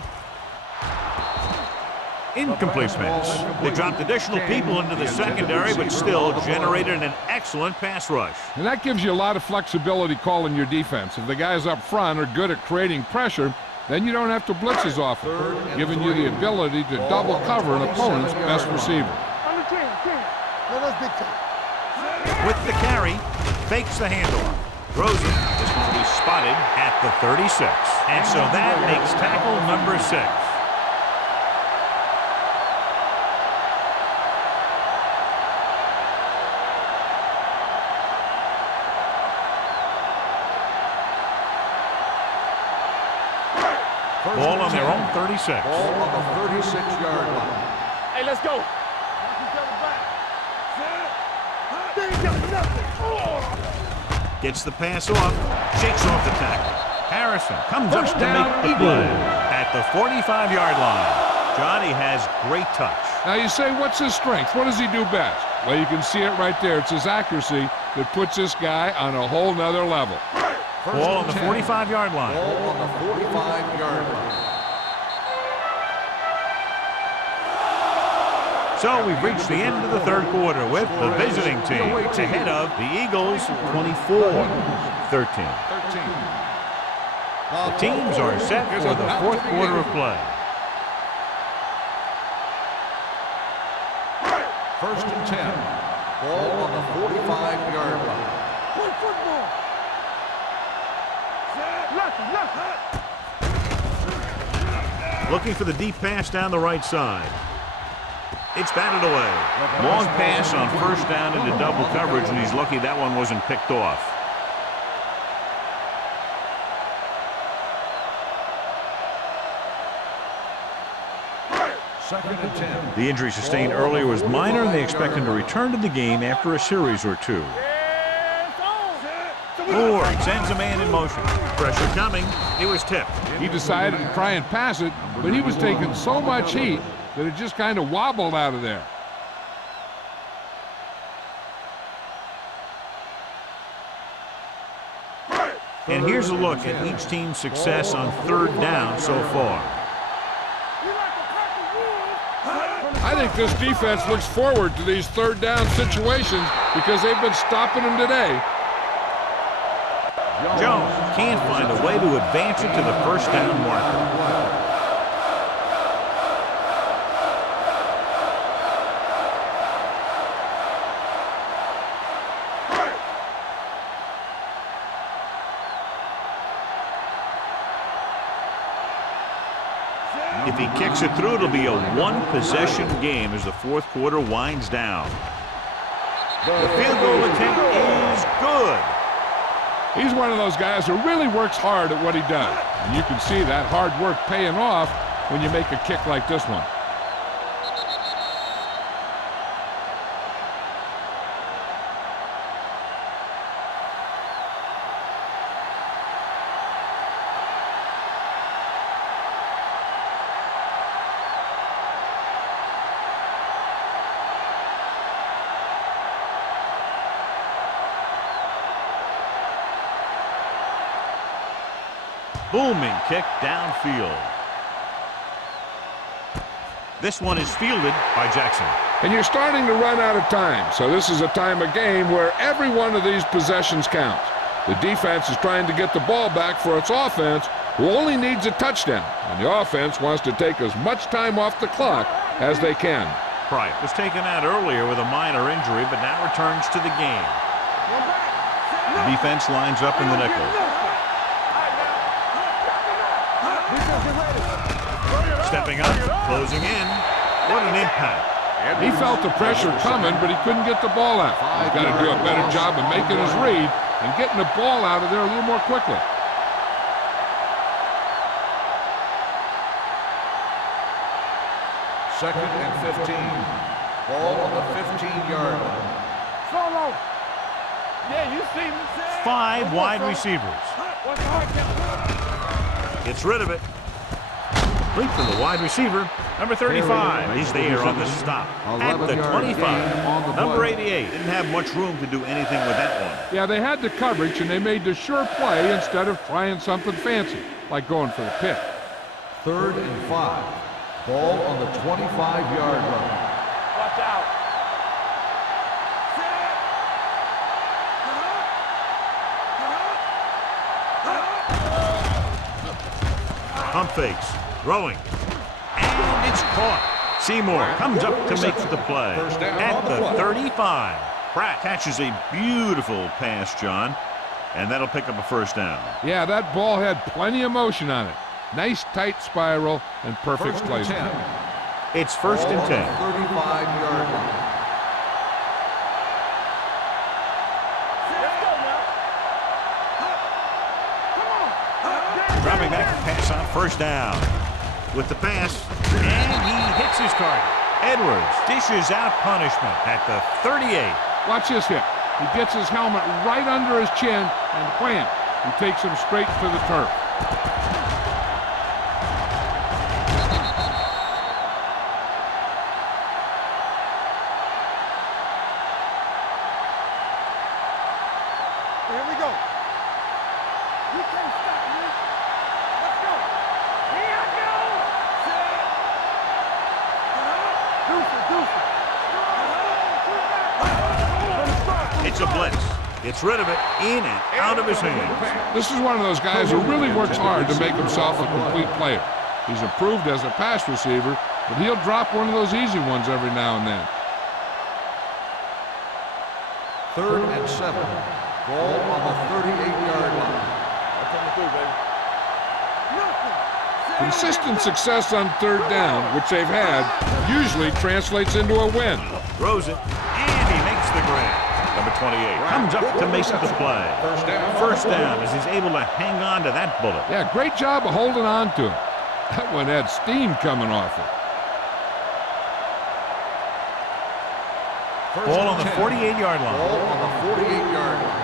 Incomplete pass. They dropped additional people into the secondary, but still generated an excellent pass rush. And that gives you a lot of flexibility calling your defense. If the guys up front are good at creating pressure, then you don't have to blitz as often, giving you the ability to double cover an opponent's best receiver. With the carry, fakes the handoff. Throws it. This one will be spotted at the 36. And so that makes tackle number 6. Ball on their own 36. Ball on the 36-yard line. Hey, let's go. They ain't got nothing. Gets the pass off. Shakes off the tackle. Harrison comes up to make the play at the 45-yard line. Johnny has great touch. Now you say, what's his strength? What does he do best? Well, you can see it right there. It's his accuracy that puts this guy on a whole nother level. Ball on the 45-yard line. Ball on the 45-yard line. So we've reached the end of the third quarter with the visiting team ahead of the Eagles 24-13. The teams are set for the fourth quarter of play. First and 10. Ball on the 45-yard line. Play football. Looking for the deep pass down the right side. It's batted away. Long pass on first down into double coverage, and he's lucky that one wasn't picked off. Second and 10. The injury sustained earlier was minor, and they expect him to return to the game after a series or two. Moore sends a man in motion. Pressure coming. It was tipped. He decided to try and pass it, but he was taking so much heat that it just kind of wobbled out of there. And here's a look at each team's success on third down so far. I think this defense looks forward to these third down situations because they've been stopping them today. Jones can't find a way to advance it to the first down marker. If he kicks it through, it'll be a one-possession game as the fourth quarter winds down. The field goal attempt is good. He's one of those guys who really works hard at what he does. And you can see that hard work paying off when you make a kick like this one. Booming kick downfield. This one is fielded by Jackson. And you're starting to run out of time, so this is a time of game where every one of these possessions counts. The defense is trying to get the ball back for its offense, who only needs a touchdown, and the offense wants to take as much time off the clock as they can. Price was taken out earlier with a minor injury, but now returns to the game. The defense lines up in the nickel. Stepping up, closing in. What an impact. He felt the pressure coming, but he couldn't get the ball out. He's got to do a better job of making his read and getting the ball out of there a little more quickly. Second and 15. Ball on the 15-yard line. Solo. Yeah, you see me. 5 wide receivers. Gets rid of it. Complete to the wide receiver. Number 35. He's there on the stop. At the 25. Number 88. Didn't have much room to do anything with that one. Yeah, they had the coverage, and they made the sure play instead of trying something fancy, like going for the pick. Third and 5. Ball on the 25-yard line. Watch out. Pump fakes. Throwing. And it's caught. Seymour comes up to make the play. At the 35. Pratt catches a beautiful pass, John. And that'll pick up a first down. Yeah, that ball had plenty of motion on it. Nice tight spiral and perfect placement. It's first and 10. 35-yard line. Dropping back to pass on first down. With the pass, and he hits his target. Edwards dishes out punishment at the 38. Watch this hit. He gets his helmet right under his chin, and wham, he takes him straight to the turf. Here we go. You can't stop me. Let's go. Here I go. It's a blitz. Gets rid of it, in and out of his hands. This is one of those guys who really works hard to make himself a complete player. He's improved as a pass receiver, but he'll drop one of those easy ones every now and then. Third and 7. Ball on the 38-yard line. Consistent success on third down, which they've had, usually translates into a win. Throws it, and he makes the grab. Number 28 comes up to make the play. First down as he's able to hang on to that bullet. Yeah, great job of holding on to him. That one had steam coming off it. Ball on the 48-yard line. Ball on the 48-yard line.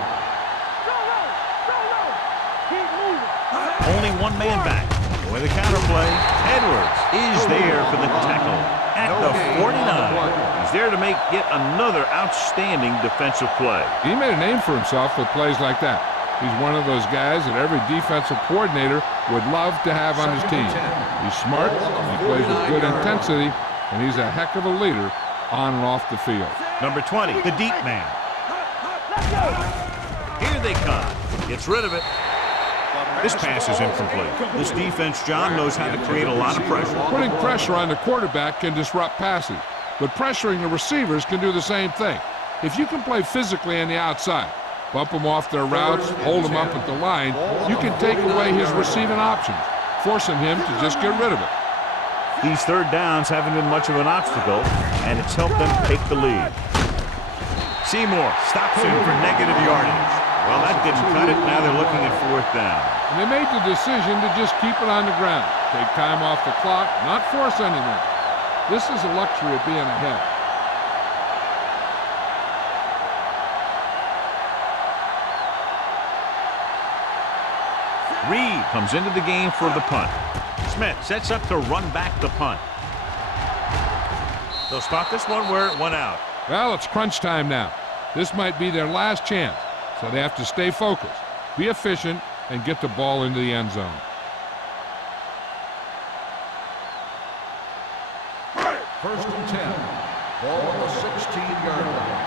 Only one man back. With a counterplay, Edwards is there for the tackle at the 49. He's there to make yet another outstanding defensive play. He made a name for himself with plays like that. He's one of those guys that every defensive coordinator would love to have on his team. He's smart, he plays with good intensity, and he's a heck of a leader on and off the field. Number 20, the deep man. Here they come. Gets rid of it. This pass is incomplete. This defense, John, knows how to create a lot of pressure. Putting pressure on the quarterback can disrupt passes, but pressuring the receivers can do the same thing. If you can play physically on the outside, bump them off their routes, hold them up at the line, you can take away his receiving options, forcing him to just get rid of it. These third downs haven't been much of an obstacle, and it's helped them take the lead. Seymour stops him for negative yardage. Well, that didn't cut it. Now they're looking at fourth down. And they made the decision to just keep it on the ground, take time off the clock, not force anything. This is the luxury of being ahead. Reed comes into the game for the punt. Smith sets up to run back the punt. They'll start this one where it went out. Well, it's crunch time now. This might be their last chance, so they have to stay focused, be efficient, and get the ball into the end zone. First and 10. Ball on the 16-yard line.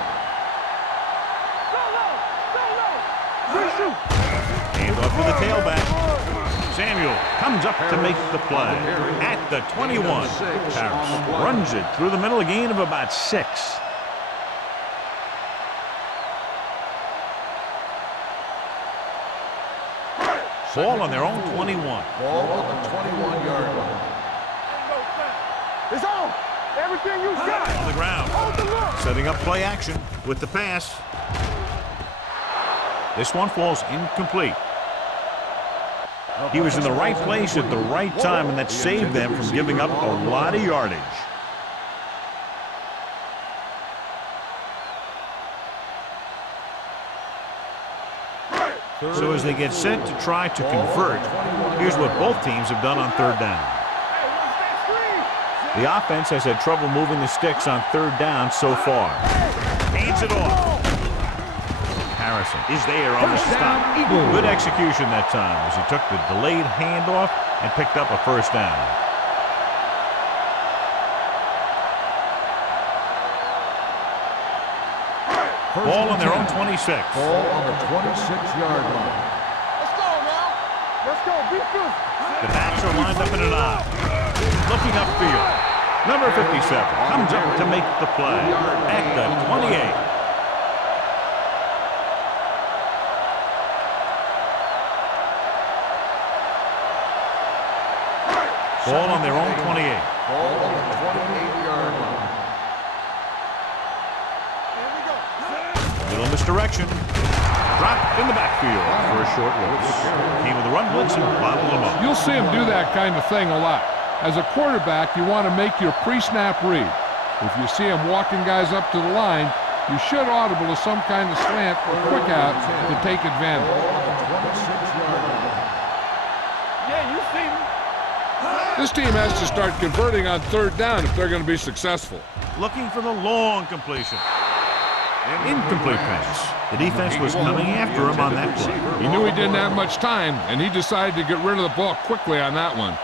Hand off to the tailback. Samuel comes up to make the play. At the 21, Parrish runs it through the middle, a gain of about 6. Ball on their own 21. Ball on the 21-yard line. It's on. Everything you got. On the ground. Hold the look. Setting up play action with the pass. This one falls incomplete. He was in the right place at the right time, and that saved them from giving up a lot of yardage. So as they get set to try to convert, here's what both teams have done on third down. The offense has had trouble moving the sticks on third down so far. Hands it off. Harrison is there on the stop. Good execution that time as he took the delayed handoff and picked up a first down. Ball on their own 26. Ball on the 26-yard line. Let's go now. Let's go. Be good. The backs are lined up in an I. Looking upfield. Number 57 comes up to make the play at the 28. Ball on their own 28. Ball on the 28-yard line. Little misdirection. Dropped in the backfield for a short loss. Came with a run blitz and bottled him up. You'll see him do that kind of thing a lot. As a quarterback, you want to make your pre-snap read. If you see him walking guys up to the line, you should audible to some kind of slant or quick out to take advantage. Yeah, you see me. This team has to start converting on third down if they're going to be successful. Looking for the long completion. Incomplete pass. The defense was coming after him on that play. He knew he didn't have much time, and he decided to get rid of the ball quickly on that one.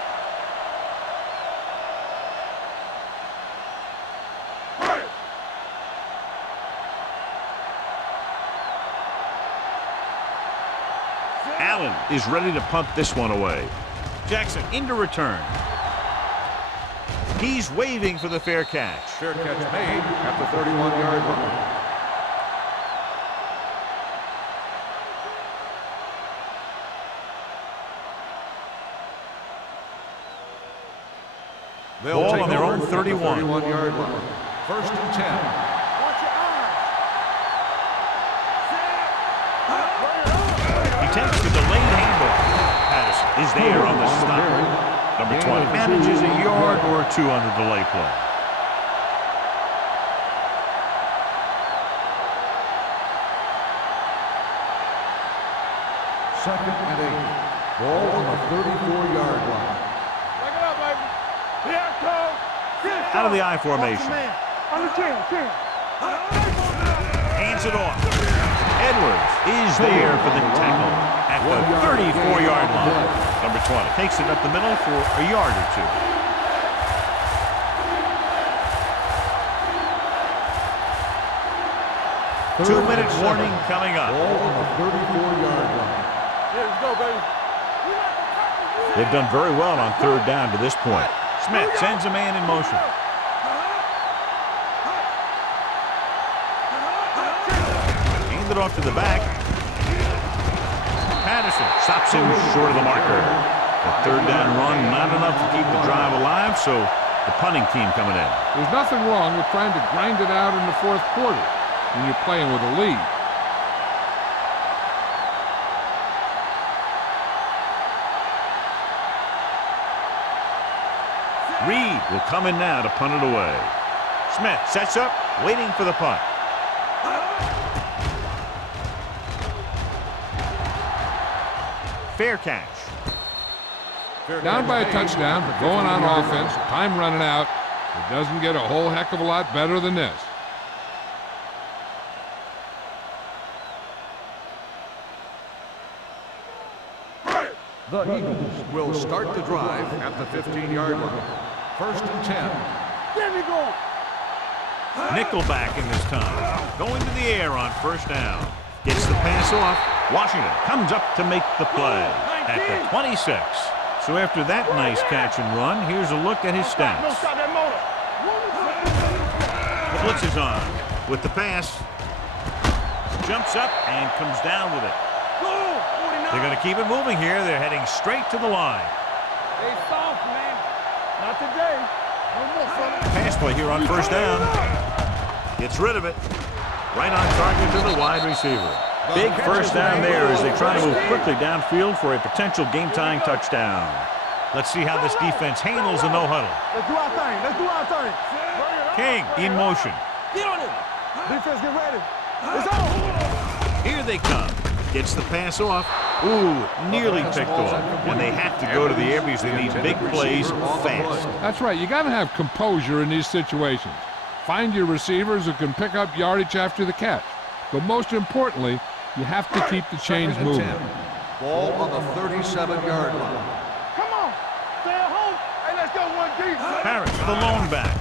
Allen is ready to punt this one away. Jackson into return. He's waving for the fair catch. Fair catch made at the 31-yard line. They'll Ball take on their over own at the 31. 31-yard line. First and 10. Watch your eyes. He takes the delayed handoff. Patterson is there on the stop. Number 20 manages a yard or two on the delay play. Second and 8. Ball on the 34-yard line. Bring it up, baby. Here I come. Out of the I formation. On the 10. Hands it off. Edwards is there for the tackle at the 34-yard line. Number 20 takes it up the middle for a yard or two. Two-minute warning coming up. Ball on the 34-yard line. Yeah, let's go, baby. They've done very well on third down to this point. Smith sends a man in motion. Hand it off to the back. Patterson stops him short of the marker. The third down run, not enough to keep the drive alive, so the punting team coming in. There's nothing wrong with trying to grind it out in the fourth quarter when you're playing with a lead. Reed will come in now to punt it away. Smith sets up, waiting for the punt. Fair catch. Down by a touchdown, but going on offense, time running out. It doesn't get a whole heck of a lot better than this. The Eagles will start the drive at the 15-yard line. First and 10. There we go. Nickelback in this time. Going to the air on first down. Gets the pass off. Washington comes up to make the play. at the 26. So after that nice catch and run, here's a look at his stats. The blitz is on with the pass. Jumps up and comes down with it. They're going to keep it moving here. They're heading straight to the line. Hey, soft, man. Not today. No more, fella. Pass play here on first down. Gets rid of it. Right on target to the wide receiver. Big first down there as they try to move quickly downfield for a potential game-tying touchdown. Let's see how this defense handles the no-huddle. Let's do our thing. Let's do our thing. King in motion. Get on it. Defense, get ready. It's on. Here they come. Gets the pass off. Ooh, nearly picked off. And they have to go to the air because they need big plays fast. That's right. You got to have composure in these situations. Find your receivers who can pick up yardage after the catch. But most importantly, you have to keep the chains moving. Ball on the 37-yard line. Come on. Stay at home. Hey, let's go one deep. Parrish, the lone back.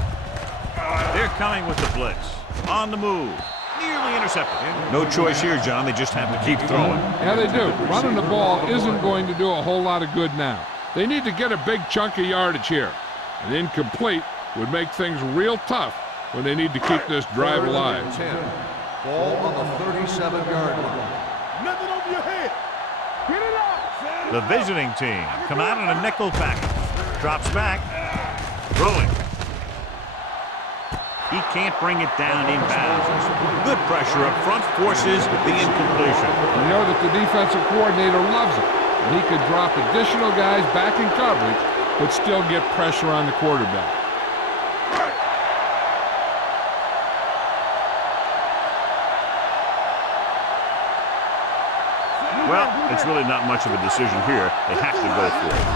They're coming with the blitz. On the move. Nearly intercepted. No choice here, John. They just have to keep throwing. Yeah, they do. Running the ball isn't going to do a whole lot of good now. They need to get a big chunk of yardage here. An incomplete would make things real tough when they need to keep this drive alive. Ball on the 37-yard line. Nothing over your head. Get it up. The visiting team come out in a nickel package. Drops back. Throwing. He can't bring it down inbounds. Good pressure up front forces the incompletion. You know that the defensive coordinator loves it. And he could drop additional guys back in coverage, but still get pressure on the quarterback. Well, it's really not much of a decision here. They have to go for it.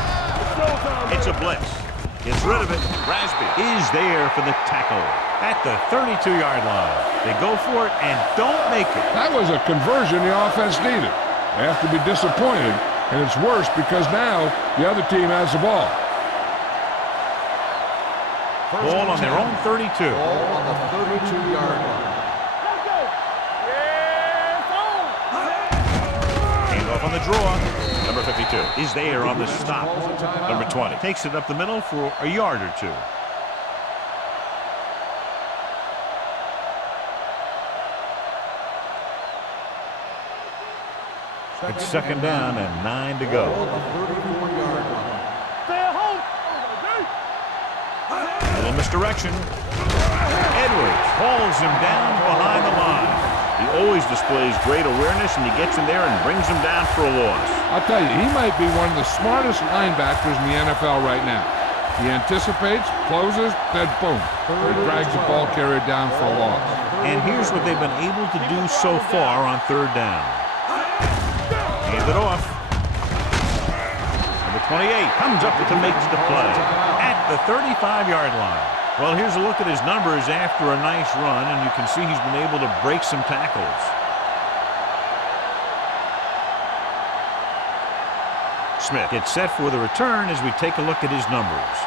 It's a blitz. Gets rid of it. Rasby is there for the tackle at the 32-yard line. They go for it and don't make it. That was a conversion the offense needed. They have to be disappointed, and it's worse because now the other team has the ball. Ball on their own 32. Ball on the 32-yard line. Let's go. Yes, on. Hand off on the draw. Number 52 is there on the stop. Number 20 takes it up the middle for a yard or two. It's second down and 9 to go. Stay at home. A little misdirection. Edwards hauls him down behind the line. He always displays great awareness, and he gets in there and brings him down for a loss. I'll tell you, he might be one of the smartest linebackers in the NFL right now. He anticipates, closes, then boom. He drags the ball carrier down for a loss. And here's what they've been able to do so far on third down. Hand it off. Number 28 comes up to make the play at the 35-yard line. Well, here's a look at his numbers after a nice run, and you can see he's been able to break some tackles. Smith gets set for the return as we take a look at his numbers.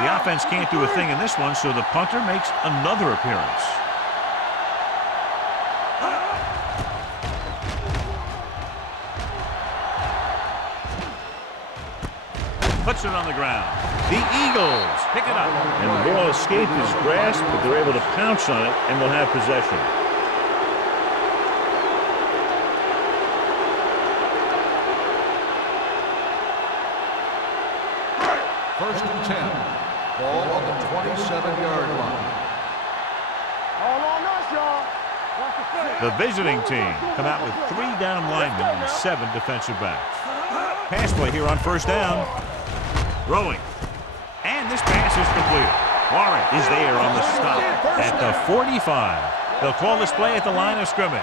The offense can't do a thing in this one, so the punter makes another appearance. Puts it on the ground. The Eagles pick it up. And the ball escaped his grasp, but they're able to pounce on it and will have possession. First and 10. Ball on the 27-yard line. All on us, y'all. Watch the play. The visiting team come out with 3 down linemen and 7 defensive backs. Pass play here on first down. Throwing. And this pass is completed. Warren is there on the stop at the 45. They'll call this play at the line of scrimmage.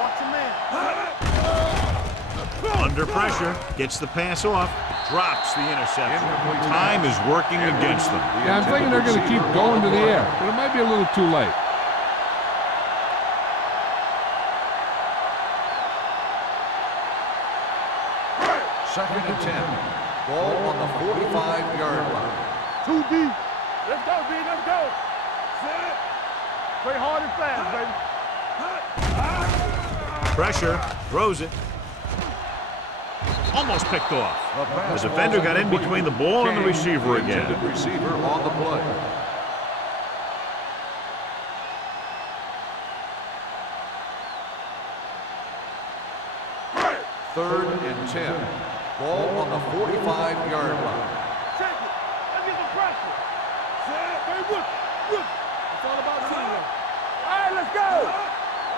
Watch the man. Under pressure. Gets the pass off. Drops the interception. Time is working against them. Yeah, I'm thinking they're going to keep going to the air, but it might be a little too late. Second and 10. Ball on the 45-yard line. Too deep. Let's go, D. Let's go. Set. Play hard and fast, baby. Pressure, throws it. Almost picked off. The defender got in between the ball and the receiver again. Receiver on the play. Third and 10. Ball on the 45-yard line. Check it. Let's get some pressure. Set. Hey, look. It's all about teamwork. All right, let's go.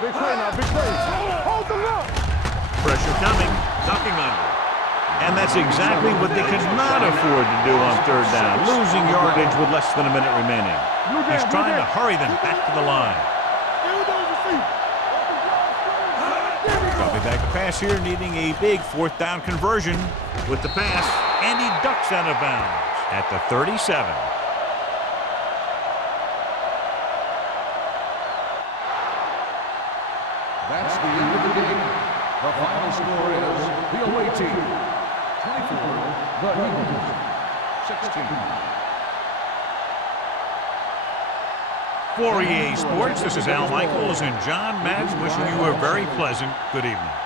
Big play now, big play. Hold the look. Pressure coming, ducking under. And that's exactly what they could not afford to do on third down, losing yardage with less than a minute remaining. He's trying to hurry them back to the line. Dropping back to pass here, needing a big fourth down conversion with the pass, and he ducks out of bounds at the 37. That's the end of the game. The final score is the away team 24, the Eagles 16. For EA Sports, this is Al Michaels and John Madden wishing you a very pleasant good evening.